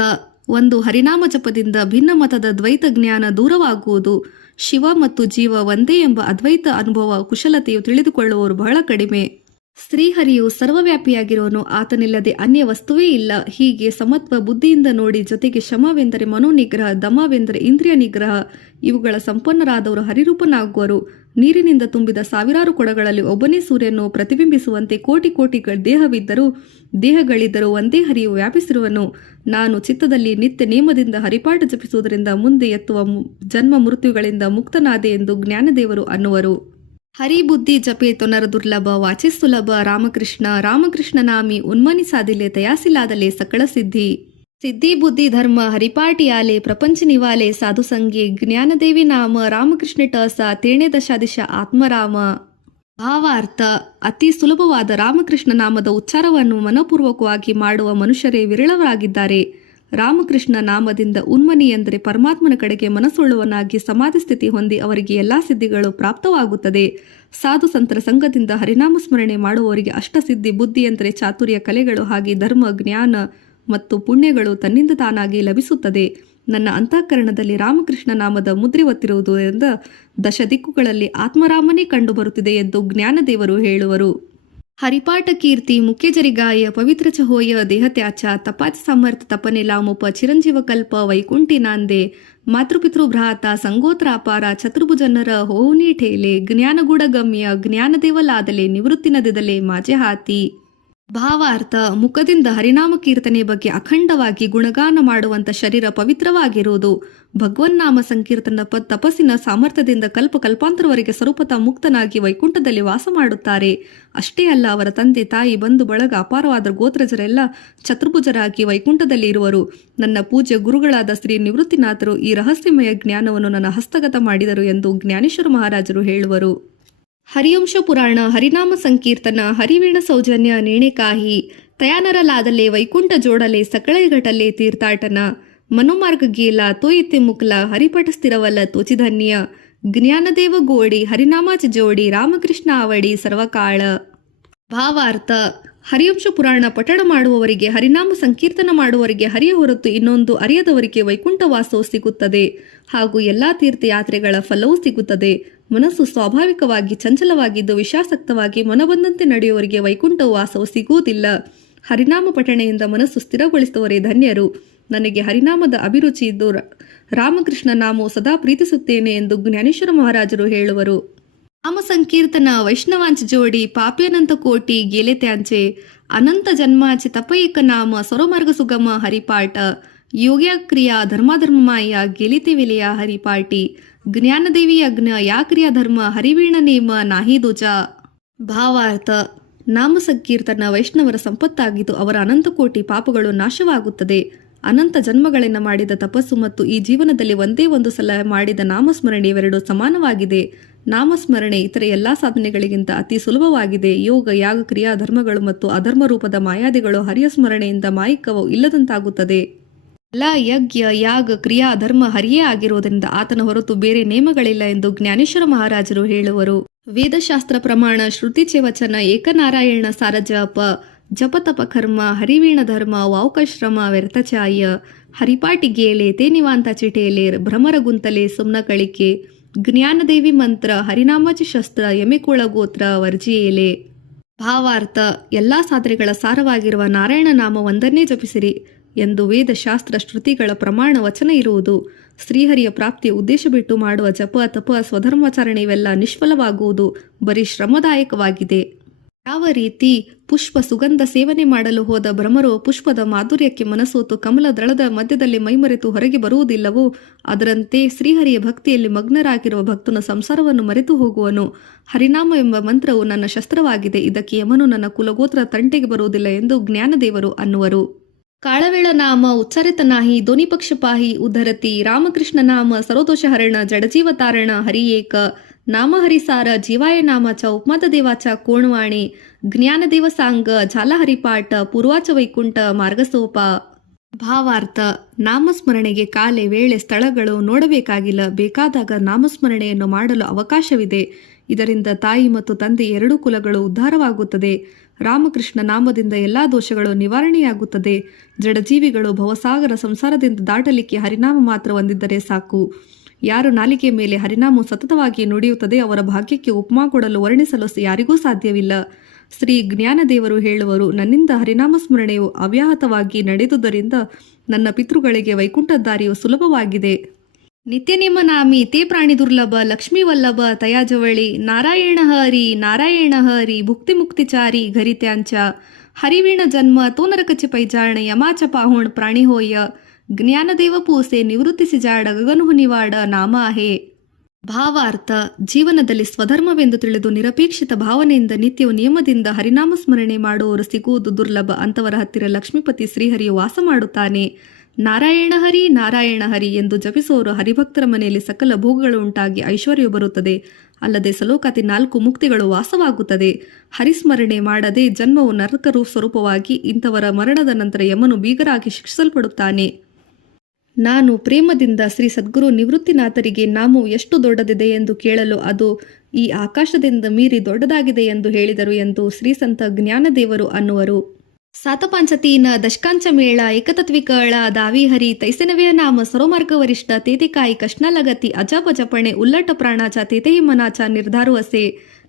ಒಂದು ಹರಿನಾಮ ಜಪದಿಂದ ಭಿನ್ನ ಮತದ ದ್ವೈತ ಜ್ಞಾನ ದೂರವಾಗುವುದು. ಶಿವ ಮತ್ತು ಜೀವ ಒಂದೇ ಎಂಬ ಅದ್ವೈತ ಅನುಭವ, ಕುಶಲತೆಯು ತಿಳಿದುಕೊಳ್ಳುವವರು ಬಹಳ ಕಡಿಮೆ. ಶ್ರೀಹರಿಯು ಸರ್ವವ್ಯಾಪಿಯಾಗಿರುವನು, ಆತನಿಲ್ಲದೆ ಅನ್ಯ ವಸ್ತುವೇ ಇಲ್ಲ. ಹೀಗೆ ಸಮತ್ವ ಬುದ್ಧಿಯಿಂದ ನೋಡಿ ಜೊತೆಗೆ ಶಮವೆಂದರೆ ಮನೋನಿಗ್ರಹ, ದಮವೆಂದರೆ ಇಂದ್ರಿಯ ನಿಗ್ರಹ ಇವುಗಳ ಸಂಪನ್ನರಾದವರು ಹರಿರೂಪನಾಗುವರು. ನೀರಿನಿಂದ ತುಂಬಿದ ಸಾವಿರಾರು ಕೊಡಗಳಲ್ಲಿ ಒಬ್ಬನೇ ಸೂರ್ಯನು ಪ್ರತಿಬಿಂಬಿಸುವಂತೆ ಕೋಟಿ ಕೋಟಿ ದೇಹವಿದ್ದರೂ, ದೇಹಗಳಿದ್ದರೂ ಒಂದೇ ಹರಿಯು ವ್ಯಾಪಿಸಿರುವನು. ನಾನು ಚಿತ್ತದಲ್ಲಿ ನಿತ್ಯ ನೇಮದಿಂದ ಹರಿಪಾಠ ಜಪಿಸುವುದರಿಂದ ಮುಂದೆ ಎತ್ತುವ ಜನ್ಮ ಮೃತ್ಯುಗಳಿಂದ ಮುಕ್ತನಾದೆ ಎಂದು ಜ್ಞಾನದೇವರು ಅನ್ನುವರು. ಹರಿಬುದ್ಧಿ ಜಪೆ ತೊನರ ದುರ್ಲಭ, ವಾಚಿ ಸುಲಭ, ರಾಮಕೃಷ್ಣ ರಾಮಕೃಷ್ಣ ನಾಮಿ ಉನ್ಮನಿ ಸಾಧಿಲೆ ತಯಾಸಿಲಾದಲೆ ಸಕಳ ಸಿದ್ಧಿ. ಸಿದ್ಧಿ, ಬುದ್ಧಿ, ಧರ್ಮ ಹರಿಪಾಟಿಯಾಲೆ ಪ್ರಪಂಚ ನಿವಾಲೆ, ಸಾಧು ಸಂಗಿ, ಜ್ಞಾನದೇವಿ ನಾಮ, ರಾಮಕೃಷ್ಣ ಟಸ, ತೇಣೆ ದಶಾದಿಶ, ಆತ್ಮರಾಮ. ಭಾವಾರ್ಥ ಅತಿ ಸುಲಭವಾದ ರಾಮಕೃಷ್ಣ ನಾಮದ ಉಚ್ಚಾರವನ್ನು ಮನಪೂರ್ವಕವಾಗಿ ಮಾಡುವ ಮನುಷ್ಯರೇ ವಿರಳರಾಗಿದ್ದಾರೆ ರಾಮಕೃಷ್ಣ ನಾಮದಿಂದ ಉನ್ಮನಿ ಎಂದರೆ ಪರಮಾತ್ಮನ ಕಡೆಗೆ ಮನಸ್ಸುಳ್ಳುವನಾಗಿ ಸಮಾಧಿ ಸ್ಥಿತಿ ಹೊಂದಿ ಅವರಿಗೆ ಎಲ್ಲಾ ಸಿದ್ಧಿಗಳು ಪ್ರಾಪ್ತವಾಗುತ್ತದೆ. ಸಾಧು ಸಂತರ ಸಂಘದಿಂದ ಹರಿನಾಮ ಸ್ಮರಣೆ ಮಾಡುವವರಿಗೆ ಅಷ್ಟಸಿದ್ಧಿ ಬುದ್ಧಿ ಎಂದರೆ ಚಾತುರ್ಯ, ಕಲೆಗಳು ಹಾಗೆ ಧರ್ಮ, ಜ್ಞಾನ ಮತ್ತು ಪುಣ್ಯಗಳು ತನ್ನಿಂದ ತಾನಾಗಿ ಲಭಿಸುತ್ತದೆ. ನನ್ನ ಅಂತಃಕರಣದಲ್ಲಿ ರಾಮಕೃಷ್ಣ ನಾಮದ ಮುದ್ರೆ ಒತ್ತಿರುವುದರಿಂದ ದಶ ದಿಕ್ಕುಗಳಲ್ಲಿ ಆತ್ಮರಾಮನೇ ಕಂಡುಬರುತ್ತಿದೆ ಎಂದು ಜ್ಞಾನದೇವರು ಹೇಳುವರು. ಹರಿಪಾಠ ಕೀರ್ತಿ ಮುಖ್ಯಜರಿಗಾಯ ಪವಿತ್ರ ಚಹೋಯ ದೇಹತ್ಯಾಚ ತಪಾಚ ಸಮರ್ಥ ತಪನೆ ಲಾಮೋಪ ಚಿರಂಜೀವ ಕಲ್ಪ ವೈಕುಂಠಿ ನಾಂದೆ ಮಾತೃಪಿತೃ ಭ್ರಾತ ಸಂಗೋತ್ರ ಅಪಾರ ಚತುರ್ಭುಜನರ ಹೋನಿ ಠೇಲೆ ಜ್ಞಾನಗೂಢ ಗಮ್ಯ ಜ್ಞಾನದೇವಲಾದಲೆ ನಿವೃತ್ತಿನದಿದಲೆ ಮಾಜೆ ಹಾತಿ. ಭಾವಾರ್ಥ, ಮುಖದಿಂದ ಹರಿನಾಮ ಕೀರ್ತನೆ ಬಗ್ಗೆ ಅಖಂಡವಾಗಿ ಗುಣಗಾನ ಮಾಡುವಂತ ಶರೀರ ಪವಿತ್ರವಾಗಿರುವುದು. ಭಗವನ್ನಾಮ ಸಂಕೀರ್ತನ ತಪಸ್ಸಿನ ಸಾಮರ್ಥ್ಯದಿಂದ ಕಲ್ಪ ಕಲ್ಪಾಂತರವರೆಗೆ ಸ್ವರೂಪತ ಮುಕ್ತನಾಗಿ ವೈಕುಂಠದಲ್ಲಿ ವಾಸ ಮಾಡುತ್ತಾರೆ. ಅಷ್ಟೇ ಅಲ್ಲ, ಅವರ ತಂದೆ, ತಾಯಿ, ಬಂಧು, ಬಳಗ, ಅಪಾರವಾದ ಗೋತ್ರಜರೆಲ್ಲ ಚತುರ್ಭುಜರಾಗಿ ವೈಕುಂಠದಲ್ಲಿ ಇರುವರು. ನನ್ನ ಪೂಜ್ಯ ಗುರುಗಳಾದ ಶ್ರೀ ನಿವೃತ್ತಿನಾಥರು ಈ ರಹಸ್ಯಮಯ ಜ್ಞಾನವನ್ನು ನನ್ನ ಹಸ್ತಗತ ಮಾಡಿದರು ಎಂದು ಜ್ಞಾನೇಶ್ವರ ಮಹಾರಾಜರು ಹೇಳುವರು. ಹರಿವಂಶ ಪುರಾಣ, ಹರಿನಾಮ ಸಂಕೀರ್ತನ, ಹರಿವೀಣ ಸೌಜನ್ಯ, ನೇಣೆಕಾಹಿ, ತಯಾನರಲಾದಲೆ ವೈಕುಂಠ ಜೋಡಲೆ ಸಕಳೆಗಟಲೆ ತೀರ್ಥಾಟನ, ಮನೋಮಾರ್ಗ ಗೀಲ, ತೋಯಿತಿ ಮುಕ್ಲ, ಹರಿಪಟ ಸ್ಥಿರವಲ್ಲ ತೋಚಿಧನ್ಯ, ಜ್ಞಾನದೇವ ಗೋಡಿ ಹರಿನಾಮಾಚ ಜೋಡಿ, ರಾಮಕೃಷ್ಣ ಅವಡಿ ಸರ್ವಕಾಳ. ಭಾವಾರ್ಥ, ಹರಿವಂಶ ಪುರಾಣ ಪಠಣ ಮಾಡುವವರಿಗೆ, ಹರಿನಾಮ ಸಂಕೀರ್ತನ ಮಾಡುವವರಿಗೆ ಹರಿಯ ಹೊರತು ಇನ್ನೊಂದು ಅರಿಯದವರಿಗೆ ವೈಕುಂಠ ವಾಸವು ಸಿಗುತ್ತದೆ ಹಾಗೂ ಎಲ್ಲಾ ತೀರ್ಥಯಾತ್ರೆಗಳ ಫಲವೂ ಸಿಗುತ್ತದೆ. ಮನಸ್ಸು ಸ್ವಾಭಾವಿಕವಾಗಿ ಚಂಚಲವಾಗಿದ್ದು ವಿಷಾಸಕ್ತವಾಗಿ ಮನಬಂದಂತೆ ನಡೆಯುವವರಿಗೆ ವೈಕುಂಠ ವಾಸವು ಸಿಗುವುದಿಲ್ಲ. ಹರಿನಾಮ ಪಠಣೆಯಿಂದ ಮನಸ್ಸು ಸ್ಥಿರಗೊಳಿಸುವವರೇ ಧನ್ಯರು. ನನಗೆ ಹರಿನಾಮದ ಅಭಿರುಚಿ ಇದ್ದು ರಾಮಕೃಷ್ಣ ನಾಮು ಸದಾ ಪ್ರೀತಿಸುತ್ತೇನೆ ಎಂದು ಜ್ಞಾನೇಶ್ವರ ಮಹಾರಾಜರು ಹೇಳುವರು. ನಾಮ ಸಂಕೀರ್ತನ ವೈಷ್ಣವಾಂಚ ಜೋಡಿ ಪಾಪ್ಯನಂತ ಕೋಟಿ ಗೆಲೆತ್ಯಾಂಚೆ ಅನಂತ ಜನ್ಮಾಚೆ ತಪೈಕ ನಾಮ ಸ್ವರಮಾರ್ಗ ಸುಗಮ ಹರಿಪಾಠ, ಯೋಗ್ಯ ಕ್ರಿಯಾ ಧರ್ಮಾಧರ್ಮಮಾಯ ಗೆಲಿತೆ ವಿಲೆಯ ಹರಿಪಾಟಿ ಜ್ಞಾನದೇವಿ ಯಜ್ಞ ಯಾಕ್ರಿಯ ಧರ್ಮ ಹರಿವೀಣ ನೇಮ ನಾಹಿ ದುಜ ಭಾವಾರ್ಥ. ನಾಮ ಸಂಕೀರ್ತನ ವೈಷ್ಣವರ ಸಂಪತ್ತಾಗಿದ್ದು ಅವರ ಅನಂತ ಕೋಟಿ ಪಾಪಗಳು ನಾಶವಾಗುತ್ತದೆ. ಅನಂತ ಜನ್ಮಗಳನ್ನು ಮಾಡಿದ ತಪಸ್ಸು ಮತ್ತು ಈ ಜೀವನದಲ್ಲಿ ಒಂದೇ ಒಂದು ಸಲ ಮಾಡಿದ ನಾಮಸ್ಮರಣೆ ಇವೆರಡು ಸಮಾನವಾಗಿದೆ. ನಾಮಸ್ಮರಣೆ ಇತರ ಎಲ್ಲಾ ಸಾಧನೆಗಳಿಗಿಂತ ಅತಿ ಸುಲಭವಾಗಿದೆ. ಯೋಗ ಯಾಗ ಕ್ರಿಯಾ ಧರ್ಮಗಳು ಮತ್ತು ಅಧರ್ಮ ರೂಪದ ಮಾಯಾದಿಗಳು ಹರಿಯ ಸ್ಮರಣೆಯಿಂದ ಮಾಯಿಕವು ಇಲ್ಲದಂತಾಗುತ್ತದೆ. ಎಲ್ಲ ಯಜ್ಞ, ಯಾಗ, ಕ್ರಿಯಾ, ಧರ್ಮ ಹರಿಯೇ ಆಗಿರುವುದರಿಂದ ಆತನ ಹೊರತು ಬೇರೆ ನೇಮಗಳಿಲ್ಲ ಎಂದು ಜ್ಞಾನೇಶ್ವರ ಮಹಾರಾಜರು ಹೇಳುವರು. ವೇದಶಾಸ್ತ್ರ ಪ್ರಮಾಣ, ಶ್ರುತಿ ಚೇವಚನ ಏಕನಾರಾಯಣ, ಸಾರಜಾಪ, ಜಪತಪ ಕರ್ಮ, ಹರಿವೀಣ ಧರ್ಮ, ವಾವುಕಶ್ರಮ ವ್ಯರ್ಥಚಾಯ ಹರಿಪಾಟಿ ಗೇಲೆ ತೇನಿವಾಂತ ಚಿಟೇಲೆ ಭ್ರಮರ ಗುಂತಲೆ ಜ್ಞಾನದೇವಿ ಮಂತ್ರ, ಹರಿನಾಮಚಿ ಶಸ್ತ್ರ, ಯಮಿಕುಳ ಗೋತ್ರ, ವರ್ಜಿಯೇಲೆ, ಭಾವಾರ್ಥ, ಎಲ್ಲಾ ಸಾಧನೆಗಳ ಸಾರವಾಗಿರುವ ನಾರಾಯಣ ನಾಮ ಒಂದನ್ನೇ ಜಪಿಸಿರಿ. ಎಂದು ವೇದಶಾಸ್ತ್ರ ಶ್ರುತಿಗಳ ಪ್ರಮಾಣ ವಚನ ಇರುವುದು. ಶ್ರೀಹರಿಯ ಪ್ರಾಪ್ತಿಯ ಉದ್ದೇಶ ಬಿಟ್ಟು ಮಾಡುವ ಜಪ ತಪ ಸ್ವಧರ್ಮಾಚರಣೆ ಇವೆಲ್ಲ ನಿಷ್ಫಲವಾಗುವುದು ಬರೀ ಶ್ರಮದಾಯಕವಾಗಿದೆ. ಯಾವ ರೀತಿ ಪುಷ್ಪ ಸುಗಂಧ ಸೇವನೆ ಮಾಡಲು ಹೋದ ಭ್ರಮರು ಪುಷ್ಪದ ಮಾಧುರ್ಯಕ್ಕೆ ಮನಸೋತು ಕಮಲ ದಳದ ಮಧ್ಯದಲ್ಲಿ ಮೈಮರೆತು ಹೊರಗೆ ಬರುವುದಿಲ್ಲವೋ, ಅದರಂತೆ ಶ್ರೀಹರಿಯ ಭಕ್ತಿಯಲ್ಲಿ ಮಗ್ನರಾಗಿರುವ ಭಕ್ತನ ಸಂಸಾರವನ್ನು ಮರೆತು ಹೋಗುವನು. ಹರಿನಾಮ ಎಂಬ ಮಂತ್ರವು ನನ್ನ ಶಸ್ತ್ರವಾಗಿದೆ, ಇದಕ್ಕೆ ಯಮನು ನನ್ನ ಕುಲಗೋತ್ರ ತಂಟೆಗೆ ಬರುವುದಿಲ್ಲ ಎಂದು ಜ್ಞಾನದೇವರು ಅನ್ನುವರು. ಕಾಳವೇಳ ನಾಮ ಉಚ್ಚರಿತ ನಾಹಿ ಧ್ವನಿಪಕ್ಷ ಪಾಹಿ, ಉದ್ಧರತಿ, ರಾಮಕೃಷ್ಣ ನಾಮ, ಸರೋದೋಷ ಹರಣ, ಜಡಜೀವ ತಾರಣ ಹರಿಯೇಕ ನಾಮ ಹರಿಸಾರ ಜೀವಾಯ ನಾಮ ಚ ಉಪಮತ ದೇವಾಚ ಕೋಣವಾಣಿ ಜ್ಞಾನದೇವ ಸಾಂಗ, ಜಾಲ ಹರಿಪಾಠ ಪೂರ್ವಾಚ ವೈಕುಂಠ, ಮಾರ್ಗಸೋಪ. ಭಾವಾರ್ಥ, ನಾಮಸ್ಮರಣೆಗೆ ಕಾಲೆ ವೇಳೆ ಸ್ಥಳಗಳು ನೋಡಬೇಕಾಗಿಲ್ಲ, ಬೇಕಾದಾಗ ನಾಮಸ್ಮರಣೆಯನ್ನು ಮಾಡಲು ಅವಕಾಶವಿದೆ. ಇದರಿಂದ ತಾಯಿ ಮತ್ತು ತಂದೆ ಎರಡೂ ಕುಲಗಳು ಉದ್ಧಾರವಾಗುತ್ತದೆ. ರಾಮಕೃಷ್ಣ ನಾಮದಿಂದ ಎಲ್ಲಾ ದೋಷಗಳು ನಿವಾರಣೆಯಾಗುತ್ತದೆ. ಜಡಜೀವಿಗಳು ಭವಸಾಗರ ಸಂಸಾರದಿಂದ ದಾಟಲಿಕ್ಕೆ ಹರಿನಾಮ ಮಾತ್ರ ಹೊಂದಿದ್ದರೆ ಸಾಕು. ಯಾರು ನಾಲಿಗೆ ಮೇಲೆ ಹರಿನಾಮ ಸತತವಾಗಿ ನುಡಿಯುತ್ತದೆ ಅವರ ಭಾಗ್ಯಕ್ಕೆ ಉಪಮಾ ಕೊಡಲು ವರ್ಣಿಸಲು ಯಾರಿಗೂ ಸಾಧ್ಯವಿಲ್ಲ. ಶ್ರೀ ಜ್ಞಾನದೇವರು ಹೇಳುವರು, ನನ್ನಿಂದ ಹರಿನಾಮ ಸ್ಮರಣೆಯು ಅವ್ಯಾಹತವಾಗಿ ನಡೆದುದರಿಂದ ನನ್ನ ಪಿತೃಗಳಿಗೆ ವೈಕುಂಠ ದಾರಿಯು ಸುಲಭವಾಗಿದೆ. ನಿತ್ಯ ನಿಮ್ಮ ನಾಮಿ ತೇ ಪ್ರಾಣಿ ದುರ್ಲಭ, ಲಕ್ಷ್ಮೀ ವಲ್ಲಭ ತಯಾಜವಳಿ ನಾರಾಯಣ ಹರಿ ನಾರಾಯಣ ಹರಿ, ಭುಕ್ತಿ ಮುಕ್ತಿಚಾರಿ ಘರಿತ್ಯಾಂಚ ಹರಿವೀಣ ಜನ್ಮ ತೋನರಕಚಿ ಪೈಜಾಣ ಯಮಾಚ ಪಾಹುಣ್, ಪ್ರಾಣಿ ಹೋಯ. ಜ್ಞಾನದೇವ ಪೂಸೆ ನಿವೃತ್ತಿ ಸಿಜಾಡ ಗಗನು ಹುನಿವಾಡ ನಾಮ ಹೇ ಭಾವಾರ್ಥ ಜೀವನದಲ್ಲಿ ಸ್ವಧರ್ಮವೆಂದು ತಿಳಿದು ನಿರಪೇಕ್ಷಿತ ಭಾವನೆಯಿಂದ ನಿತ್ಯವು ನಿಯಮದಿಂದ ಹರಿನಾಮ ಸ್ಮರಣೆ ಮಾಡುವವರು ಸಿಗುವುದು ದುರ್ಲಭ. ಅಂತವರ ಹತ್ತಿರ ಲಕ್ಷ್ಮೀಪತಿ ಶ್ರೀಹರಿಯು ವಾಸ ಮಾಡುತ್ತಾನೆ. ನಾರಾಯಣ ಹರಿ ನಾರಾಯಣ ಹರಿ ಎಂದು ಜಪಿಸುವವರು ಹರಿಭಕ್ತರ ಮನೆಯಲ್ಲಿ ಸಕಲ ಭೋಗಗಳು ಉಂಟಾಗಿ ಐಶ್ವರ್ಯವು ಬರುತ್ತದೆ. ಅಲ್ಲದೆ ಸಲೋಕಾತಿ ನಾಲ್ಕು ಮುಕ್ತಿಗಳು ವಾಸವಾಗುತ್ತದೆ. ಹರಿಸ್ಮರಣೆ ಮಾಡದೆ ಜನ್ಮವು ನರಕರು ಸ್ವರೂಪವಾಗಿ ಇಂಥವರ ಮರಣದ ನಂತರ ಯಮನು ಬೀಗರಾಗಿ ಶಿಕ್ಷಿಸಲ್ಪಡುತ್ತಾನೆ. ನಾನು ಪ್ರೇಮದಿಂದ ಶ್ರೀ ಸದ್ಗುರು ನಿವೃತ್ತಿನಾಥರಿಗೆ ನಾಮು ಎಷ್ಟು ದೊಡ್ಡದಿದೆ ಎಂದು ಕೇಳಲು ಅದು ಈ ಆಕಾಶದಿಂದ ಮೀರಿ ದೊಡ್ಡದಾಗಿದೆ ಎಂದು ಹೇಳಿದರು ಎಂದು ಶ್ರೀ ಸಂತ ಜ್ಞಾನದೇವರು ಅನ್ನುವರು. ಸಾತಪಾಂಚತೀನ ದಶಕಾಂಚ ಮೇಳ ಏಕತತ್ವಿಕಳ ದಾವಿಹರಿ ತೈಸೆನವೆಯ ನಾಮ ಸರೋಮಾರ್ಗ ವರಿಷ್ಠ ತೇತಿಕಾಯಿ ಕಷ್ಣಲಗತಿ ಅಜಪ ಜಪಣೆ ಉಲ್ಲಟ ಪ್ರಾಣಾಚ ತೇತೆಹಿ ಮನಾಚ ನಿರ್ಧಾರುವಸೆ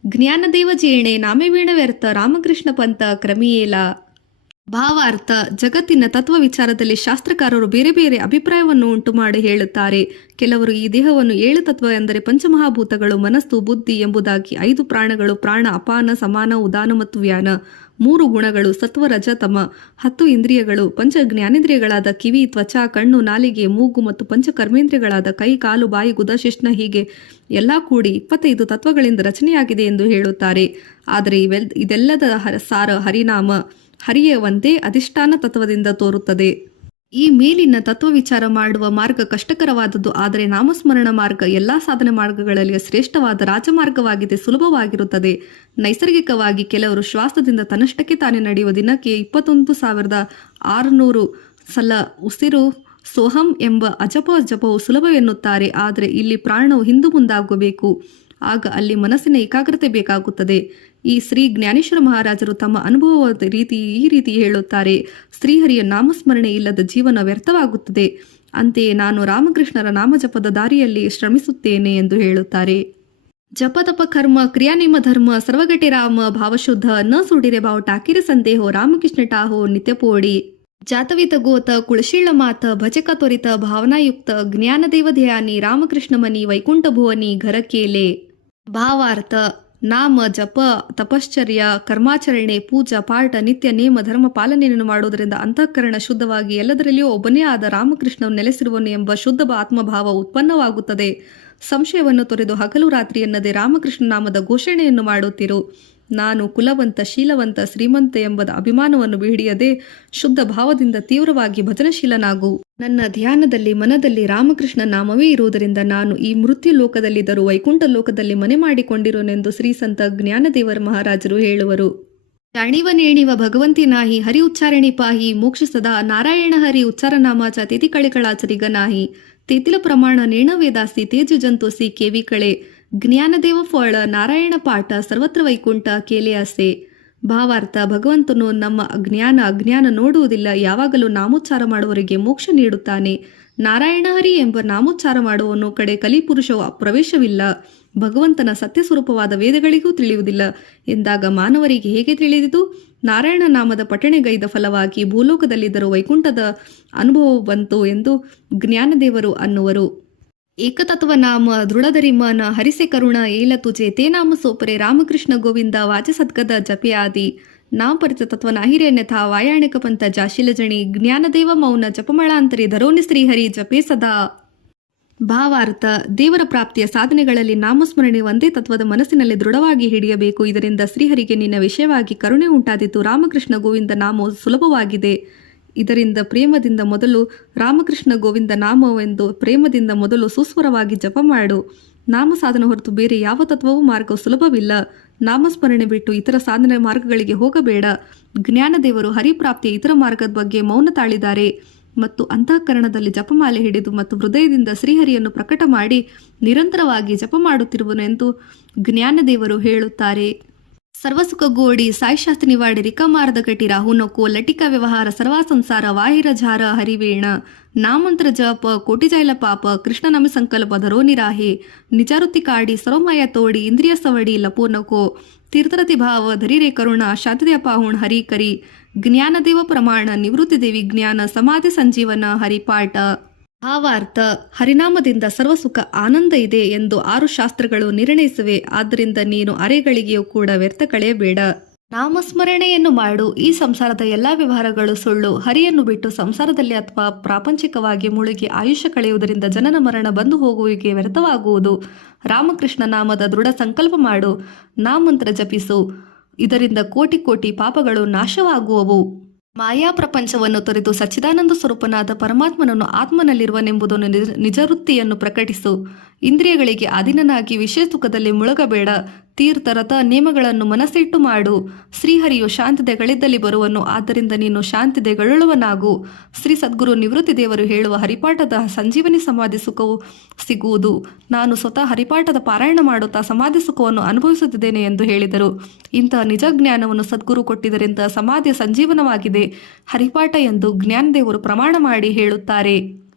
ಜ್ಞಾನದೇವ ಜೇಣೆ ನಾಮೆ ವ್ಯರ್ಥ ರಾಮಕೃಷ್ಣ ಪಂಥ ಕ್ರಮಿಯೇಲ ಭಾವಾರ್ಥ ಜಗತ್ತಿನ ತತ್ವ ವಿಚಾರದಲ್ಲಿ ಶಾಸ್ತ್ರಕಾರರು ಬೇರೆ ಬೇರೆ ಅಭಿಪ್ರಾಯವನ್ನು ಉಂಟು ಮಾಡಿ ಹೇಳುತ್ತಾರೆ. ಕೆಲವರು ಈ ದೇಹವನ್ನು ಏಳು ತತ್ವ ಎಂದರೆ ಪಂಚಮಹಾಭೂತಗಳು ಮನಸ್ಸು ಬುದ್ಧಿ ಎಂಬುದಾಗಿ ಐದು ಪ್ರಾಣಗಳು ಪ್ರಾಣ ಅಪಾನ ಸಮಾನ ಉದಾನ ಮತ್ತು ವ್ಯಾನ. ಮೂರು ಗುಣಗಳು ಸತ್ವ ತಮ. ಹತ್ತು ಇಂದ್ರಿಯಗಳು, ಪಂಚ ಜ್ಞಾನೇಂದ್ರಿಯಗಳಾದ ಕಿವಿ, ತ್ವಚ, ಕಣ್ಣು, ನಾಲಿಗೆ, ಮೂಗು ಮತ್ತು ಪಂಚ ಕರ್ಮೇಂದ್ರಿಯಗಳಾದ ಕೈ, ಕಾಲು, ಬಾಯಿ, ಗುದ, ಶಿಷ್ಣ ಹೀಗೆ ಎಲ್ಲ ಕೂಡಿ ಇಪ್ಪತ್ತೈದು ತತ್ವಗಳಿಂದ ರಚನೆಯಾಗಿದೆ ಎಂದು ಹೇಳುತ್ತಾರೆ. ಆದರೆ ಇವೆಲ್ ಇದೆಲ್ಲದ ಸಾರ, ಹರಿನಾಮ ಹರಿಯ ಒಂದೇ ಅಧಿಷ್ಠಾನ ತತ್ವದಿಂದ ತೋರುತ್ತದೆ. ಈ ಮೇಲಿನ ತತ್ವ ವಿಚಾರ ಮಾಡುವ ಮಾರ್ಗ ಕಷ್ಟಕರವಾದದ್ದು. ಆದರೆ ನಾಮಸ್ಮರಣ ಮಾರ್ಗ ಎಲ್ಲಾ ಸಾಧನೆ ಮಾರ್ಗಗಳಲ್ಲಿ ಶ್ರೇಷ್ಠವಾದ ರಾಜಮಾರ್ಗವಾಗಿದೆ, ಸುಲಭವಾಗಿರುತ್ತದೆ. ನೈಸರ್ಗಿಕವಾಗಿ ಕೆಲವರು ಶ್ವಾಸದಿಂದ ತನ್ನಷ್ಟಕ್ಕೆ ತಾನೇ ನಡೆಯುವ ದಿನಕ್ಕೆ ಇಪ್ಪತ್ತೊಂದು ಸಾವಿರದ ಆರುನೂರು ಸಲ ಉಸಿರು ಸೋಹಂ ಎಂಬ ಅಜಪ ಜಪವು ಸುಲಭವೆನ್ನುತ್ತಾರೆ ಆದರೆ ಇಲ್ಲಿ ಪ್ರಾಣವು ಹಿಂದು ಮುಂದಾಗಬೇಕು. ಆಗ ಅಲ್ಲಿ ಮನಸ್ಸಿನ ಏಕಾಗ್ರತೆ ಬೇಕಾಗುತ್ತದೆ. ಈ ಶ್ರೀ ಜ್ಞಾನೇಶ್ವರ ಮಹಾರಾಜರು ತಮ್ಮ ಅನುಭವದ ರೀತಿ ಈ ರೀತಿ ಹೇಳುತ್ತಾರೆ. ಶ್ರೀಹರಿಯ ನಾಮಸ್ಮರಣೆ ಇಲ್ಲದ ಜೀವನ ವ್ಯರ್ಥವಾಗುತ್ತದೆ. ಅಂತೆಯೇ ನಾನು ರಾಮಕೃಷ್ಣರ ನಾಮಜಪದ ದಾರಿಯಲ್ಲಿ ಶ್ರಮಿಸುತ್ತೇನೆ ಎಂದು ಹೇಳುತ್ತಾರೆ. ಜಪತಪ ಕರ್ಮ ಕ್ರಿಯಾನಿಮ ಧರ್ಮ ಸರ್ವಗಟೆ ರಾಮ ಭಾವಶುದ್ಧ ನ ಸುಡಿರೆ ಬಾವು ಟಾಕಿರ ಸಂದೇಹೋ ರಾಮಕೃಷ್ಣ ಟಾಹೋ ನಿತ್ಯಪೋಡಿ ಜಾತವಿತ ಗೋತ ಕುಳಶೀಳ ಮಾತ ಭಜಕ ತ್ವರಿತ ಭಾವನಾಯುಕ್ತ ಜ್ಞಾನದೇವ ಧ್ಯಾನಿ ರಾಮಕೃಷ್ಣ ಮನಿ ವೈಕುಂಠ ಭುವನಿ ಘರಕೇಲೆ ಭಾವಾರ್ಥ ನಾಮ, ಜಪ, ತಪಶ್ಚರ್ಯ, ಕರ್ಮಾಚರಣೆ, ಪೂಜಾ, ಪಾಠ, ನಿತ್ಯ ನೇಮ, ಧರ್ಮ ಪಾಲನೆಯನ್ನು ಮಾಡುವುದರಿಂದ ಅಂತಃಕರಣ ಶುದ್ಧವಾಗಿ ಎಲ್ಲದರಲ್ಲಿಯೂ ಒಬ್ಬನೇ ಆದ ರಾಮಕೃಷ್ಣನು ನೆಲೆಸಿರುವನು ಎಂಬ ಶುದ್ಧ ಆತ್ಮಭಾವ ಉತ್ಪನ್ನವಾಗುತ್ತದೆ. ಸಂಶಯವನ್ನು ತೊರೆದು ಹಗಲು ರಾತ್ರಿ ಎನ್ನದೆ ರಾಮಕೃಷ್ಣ ನಾಮದ ಘೋಷಣೆಯನ್ನು ಮಾಡುತ್ತಿರು. ನಾನು ಕುಲವಂತ, ಶೀಲವಂತ, ಶ್ರೀಮಂತ ಎಂಬದ ಅಭಿಮಾನವನ್ನು ಬಿಡಿಯದೆ ಶುದ್ಧ ಭಾವದಿಂದ ತೀವ್ರವಾಗಿ ಭಜನಶೀಲನಾಗು. ನನ್ನ ಧ್ಯಾನದಲ್ಲಿ, ಮನದಲ್ಲಿ ರಾಮಕೃಷ್ಣ ನಾಮವೇ ಇರುವುದರಿಂದ ನಾನು ಈ ಮೃತ್ಯು ಲೋಕದಲ್ಲಿದ್ದರೂ ವೈಕುಂಠ ಲೋಕದಲ್ಲಿ ಮನೆ ಮಾಡಿಕೊಂಡಿರೋನೆಂದು ಶ್ರೀ ಸಂತ ಜ್ಞಾನದೇವರ ಮಹಾರಾಜರು ಹೇಳುವರು. ಜಾಣಿವ ನೇಣಿವ ಭಗವಂತಿ ನಾಹಿ, ಹರಿ ಉಚ್ಚಾರಣಿ ಪಾಹಿ, ಮೋಕ್ಷ ಸದಾ, ನಾರಾಯಣ ಹರಿ ಉಚ್ಚಾರನಾಮಾಚ ತಿಥಿ ಕಳಿಕಳಾಚರಿಗ ನಾಹಿ. ತಿಥಿಲ ಪ್ರಮಾಣ ನೇಣ ವೇದಾಸಿ ತೇಜು ಜಂತೋಸಿ ಕೇವಿ ಕಳೆ. ಜ್ಞಾನದೇವ ಫಳ, ನಾರಾಯಣ ಪಾಠ, ಸರ್ವತ್ರ ವೈಕುಂಠ ಕೇಲೆಯಾಸೆ ಭಾವಾರ್ಥ, ಭಗವಂತನು ನಮ್ಮ ಅಜ್ಞಾನ ಅಜ್ಞಾನ ನೋಡುವುದಿಲ್ಲ, ಯಾವಾಗಲೂ ನಾಮೋಚ್ಚಾರ ಮಾಡುವವರಿಗೆ ಮೋಕ್ಷ ನೀಡುತ್ತಾನೆ. ನಾರಾಯಣ ಹರಿ ಎಂಬ ನಾಮೋಚ್ಚಾರ ಮಾಡುವವನು ಕಡೆ ಕಲಿಪುರುಷವು ಪ್ರವೇಶವಿಲ್ಲ. ಭಗವಂತನ ಸತ್ಯಸ್ವರೂಪವಾದ ವೇದಗಳಿಗೂ ತಿಳಿಯುವುದಿಲ್ಲ. ಎಂದಾಗ ಮಾನವರಿಗೆ ಹೇಗೆ ತಿಳಿದಿತು? ನಾರಾಯಣ ನಾಮದ ಪಠಣೆಗೈದ ಫಲವಾಗಿ ಭೂಲೋಕದಲ್ಲಿದ್ದರೂ ವೈಕುಂಠದ ಅನುಭವ ಬಂತು ಎಂದು ಜ್ಞಾನದೇವರು ಅನ್ನುವರು. ಏಕತತ್ವ ನಾಮ ದೃಢಧರಿಮನ ಹರಿಸೆ ಕರುಣ ಏಲತು ತುಜೆ, ತೇ ನಾಮ ಸೋಪರೆ, ರಾಮಕೃಷ್ಣ ಗೋವಿಂದ ವಾಚಸದ್ಗದ ಜಪೆ ಆದಿ. ನಾಮ ಪರಿತ ತತ್ವ ನಾಹಿರ್ಯನ್ಯಥ ವಾಯಾಣಿಕ ಪಂಥ ಜಾಶಿಲ ಜಣಿ ಜ್ಞಾನದೇವ ಮೌನ, ಜಪಮಳಾಂತರಿ ಧರೋನಿ ಶ್ರೀಹರಿ ಜಪೇ ಸದಾ. ಭಾವಾರ್ಥ, ದೇವರ ಪ್ರಾಪ್ತಿಯ ಸಾಧನೆಗಳಲ್ಲಿ ನಾಮಸ್ಮರಣೆ ಒಂದೇ ತತ್ವದ ಮನಸ್ಸಿನಲ್ಲಿ ದೃಢವಾಗಿ ಹಿಡಿಯಬೇಕು. ಇದರಿಂದ ಶ್ರೀಹರಿಗೆ ನಿನ್ನ ವಿಷಯವಾಗಿ ಕರುಣೆ ಉಂಟಾದಿತು. ರಾಮಕೃಷ್ಣ ಗೋವಿಂದ ನಾಮವು ಸುಲಭವಾಗಿದೆ. ಇದರಿಂದ ಪ್ರೇಮದಿಂದ ಮೊದಲು ರಾಮಕೃಷ್ಣ ಗೋವಿಂದ ನಾಮವೆಂದು ಪ್ರೇಮದಿಂದ ಮೊದಲು ಸುಸ್ವರವಾಗಿ ಜಪ ಮಾಡು. ನಾಮ ಸಾಧನ ಹೊರತು ಬೇರೆ ಯಾವ ತತ್ವವೂ ಮಾರ್ಗವು ಸುಲಭವಿಲ್ಲ. ನಾಮಸ್ಮರಣೆ ಬಿಟ್ಟು ಇತರ ಸಾಧನೆ ಮಾರ್ಗಗಳಿಗೆ ಹೋಗಬೇಡ. ಜ್ಞಾನದೇವರು ಹರಿಪ್ರಾಪ್ತಿಯ ಇತರ ಮಾರ್ಗದ ಬಗ್ಗೆ ಮೌನ ತಾಳಿದ್ದಾರೆ. ಮತ್ತು ಅಂತಃಕರಣದಲ್ಲಿ ಜಪಮಾಲೆ ಹಿಡಿದು ಮತ್ತು ಹೃದಯದಿಂದ ಶ್ರೀಹರಿಯನ್ನು ಪ್ರಕಟ ಮಾಡಿ ನಿರಂತರವಾಗಿ ಜಪ ಮಾಡುತ್ತಿರುವನು ಎಂದು ಜ್ಞಾನದೇವರು ಹೇಳುತ್ತಾರೆ. ಸರ್ವಸುಖ ಗೋಡಿ ಸಾಯಿಶಾಸ್ತ್ರ ಕಟಿ ರಾಹುನೊಕೋ ಲಟಿಕ ವ್ಯವಹಾರ ಸರ್ವಾ ಸಂಸಾರ ವಾಹಿರ ಝಾರ ಹರಿವೇಣ, ನಾಮಂತ್ರ ಜಪ ಕೋಟಿಜೈಲ ಪಾಪ, ಕೃಷ್ಣ ನಮಿ ಸಂಕಲ್ಪ ಧರೋ ನಿರಾಹೆ ನಿಜಾರುತಿ ಕಾಡಿ ಸರ್ವಮಯ ತೋಡಿ, ಇಂದ್ರಿಯ ಸವಡಿ ಲಪೋನಕೋ ತೀರ್ಥರತಿ ಭಾವ, ಧರಿರೆ ಕರುಣ ಶಾಂತಿದಯ ಪಾಹುಣ್, ಹರಿ ಕರಿ, ಜ್ಞಾನದೇವ ಪ್ರಮಾಣ, ನಿವೃತ್ತಿ ದೇವಿ ಜ್ಞಾನ, ಸಮಾಧಿ ಸಂಜೀವನ ಹರಿಪಾಠ ಭಾವಾರ್ಥ, ಹರಿನಾಮದಿಂದ ಸರ್ವಸುಖ ಆನಂದ ಇದೆ ಎಂದು ಆರು ಶಾಸ್ತ್ರಗಳು ನಿರ್ಣಯಿಸಿವೆ. ಆದ್ದರಿಂದ ನೀನು ಅರೆಗಳಿಗೆಯೂ ಕೂಡ ವ್ಯರ್ಥ ಕಳೆಯಬೇಡ. ನಾಮಸ್ಮರಣೆಯನ್ನು ಮಾಡು. ಈ ಸಂಸಾರದ ಎಲ್ಲಾ ವ್ಯವಹಾರಗಳು ಸುಳ್ಳು. ಹರಿಯನ್ನು ಬಿಟ್ಟು ಸಂಸಾರದಲ್ಲಿ ಅಥವಾ ಪ್ರಾಪಂಚಿಕವಾಗಿ ಮುಳುಗಿ ಆಯುಷ್ಯ ಕಳೆಯುವುದರಿಂದ ಜನನ ಮರಣ ಬಂದು ಹೋಗುವಿಕೆ ವ್ಯರ್ಥವಾಗುವುದು. ರಾಮಕೃಷ್ಣ ನಾಮದ ದೃಢ ಸಂಕಲ್ಪ ಮಾಡು. ನಾಮಂತ್ರ ಜಪಿಸು. ಇದರಿಂದ ಕೋಟಿ ಕೋಟಿ ಪಾಪಗಳು ನಾಶವಾಗುವವು. ಮಾಯಾ ಪ್ರಪಂಚವನ್ನು ತೊರೆದು ಸಚ್ಚಿದಾನಂದ ಸ್ವರೂಪನಾದ ಪರಮಾತ್ಮನನ್ನು ಆತ್ಮನಲ್ಲಿರುವನೆಂಬುದನ್ನು ನಿಜ- ನಿಜವೃತ್ತಿಯನ್ನು ಪ್ರಕಟಿಸು. ಇಂದ್ರಿಯಗಳಿಗೆ ಅಧೀನನಾಗಿ ವಿಷಯ ಸುಖದಲ್ಲಿ ಮುಳುಗಬೇಡ. ತೀರ್ಥ ನಿಯಮಗಳನ್ನು ಮನಸ್ಸಿಟ್ಟು ಮಾಡು. ಶ್ರೀಹರಿಯು ಶಾಂತಿದೆಗಳಿದ್ದಲ್ಲಿ ಬರುವನು, ಆದ್ದರಿಂದ ನೀನು ಶಾಂತಿದೆಗಳುಳ್ಳವನಾಗು. ಶ್ರೀ ಸದ್ಗುರು ನಿವೃತ್ತಿ ದೇವರು ಹೇಳುವ ಹರಿಪಾಠದ ಸಂಜೀವನಿ ಸಮಾಧಿ ಸುಖವು ಸಿಗುವುದು. ನಾನು ಸ್ವತಃ ಹರಿಪಾಠದ ಪಾರಾಯಣ ಮಾಡುತ್ತಾ ಸಮಾಧಿ ಸುಖವನ್ನು ಅನುಭವಿಸುತ್ತಿದ್ದೇನೆ ಎಂದು ಹೇಳಿದರು. ಇಂತಹ ನಿಜ ಜ್ಞಾನವನ್ನು ಸದ್ಗುರು ಕೊಟ್ಟಿದ್ದರಿಂದ ಸಮಾಧಿಯ ಸಂಜೀವನವಾಗಿದೆ. ಹರಿಪಾಠ ಎಂದು ಜ್ಞಾನದೇವರು ಪ್ರಮಾಣ ಮಾಡಿ ಹೇಳುತ್ತಾರೆ.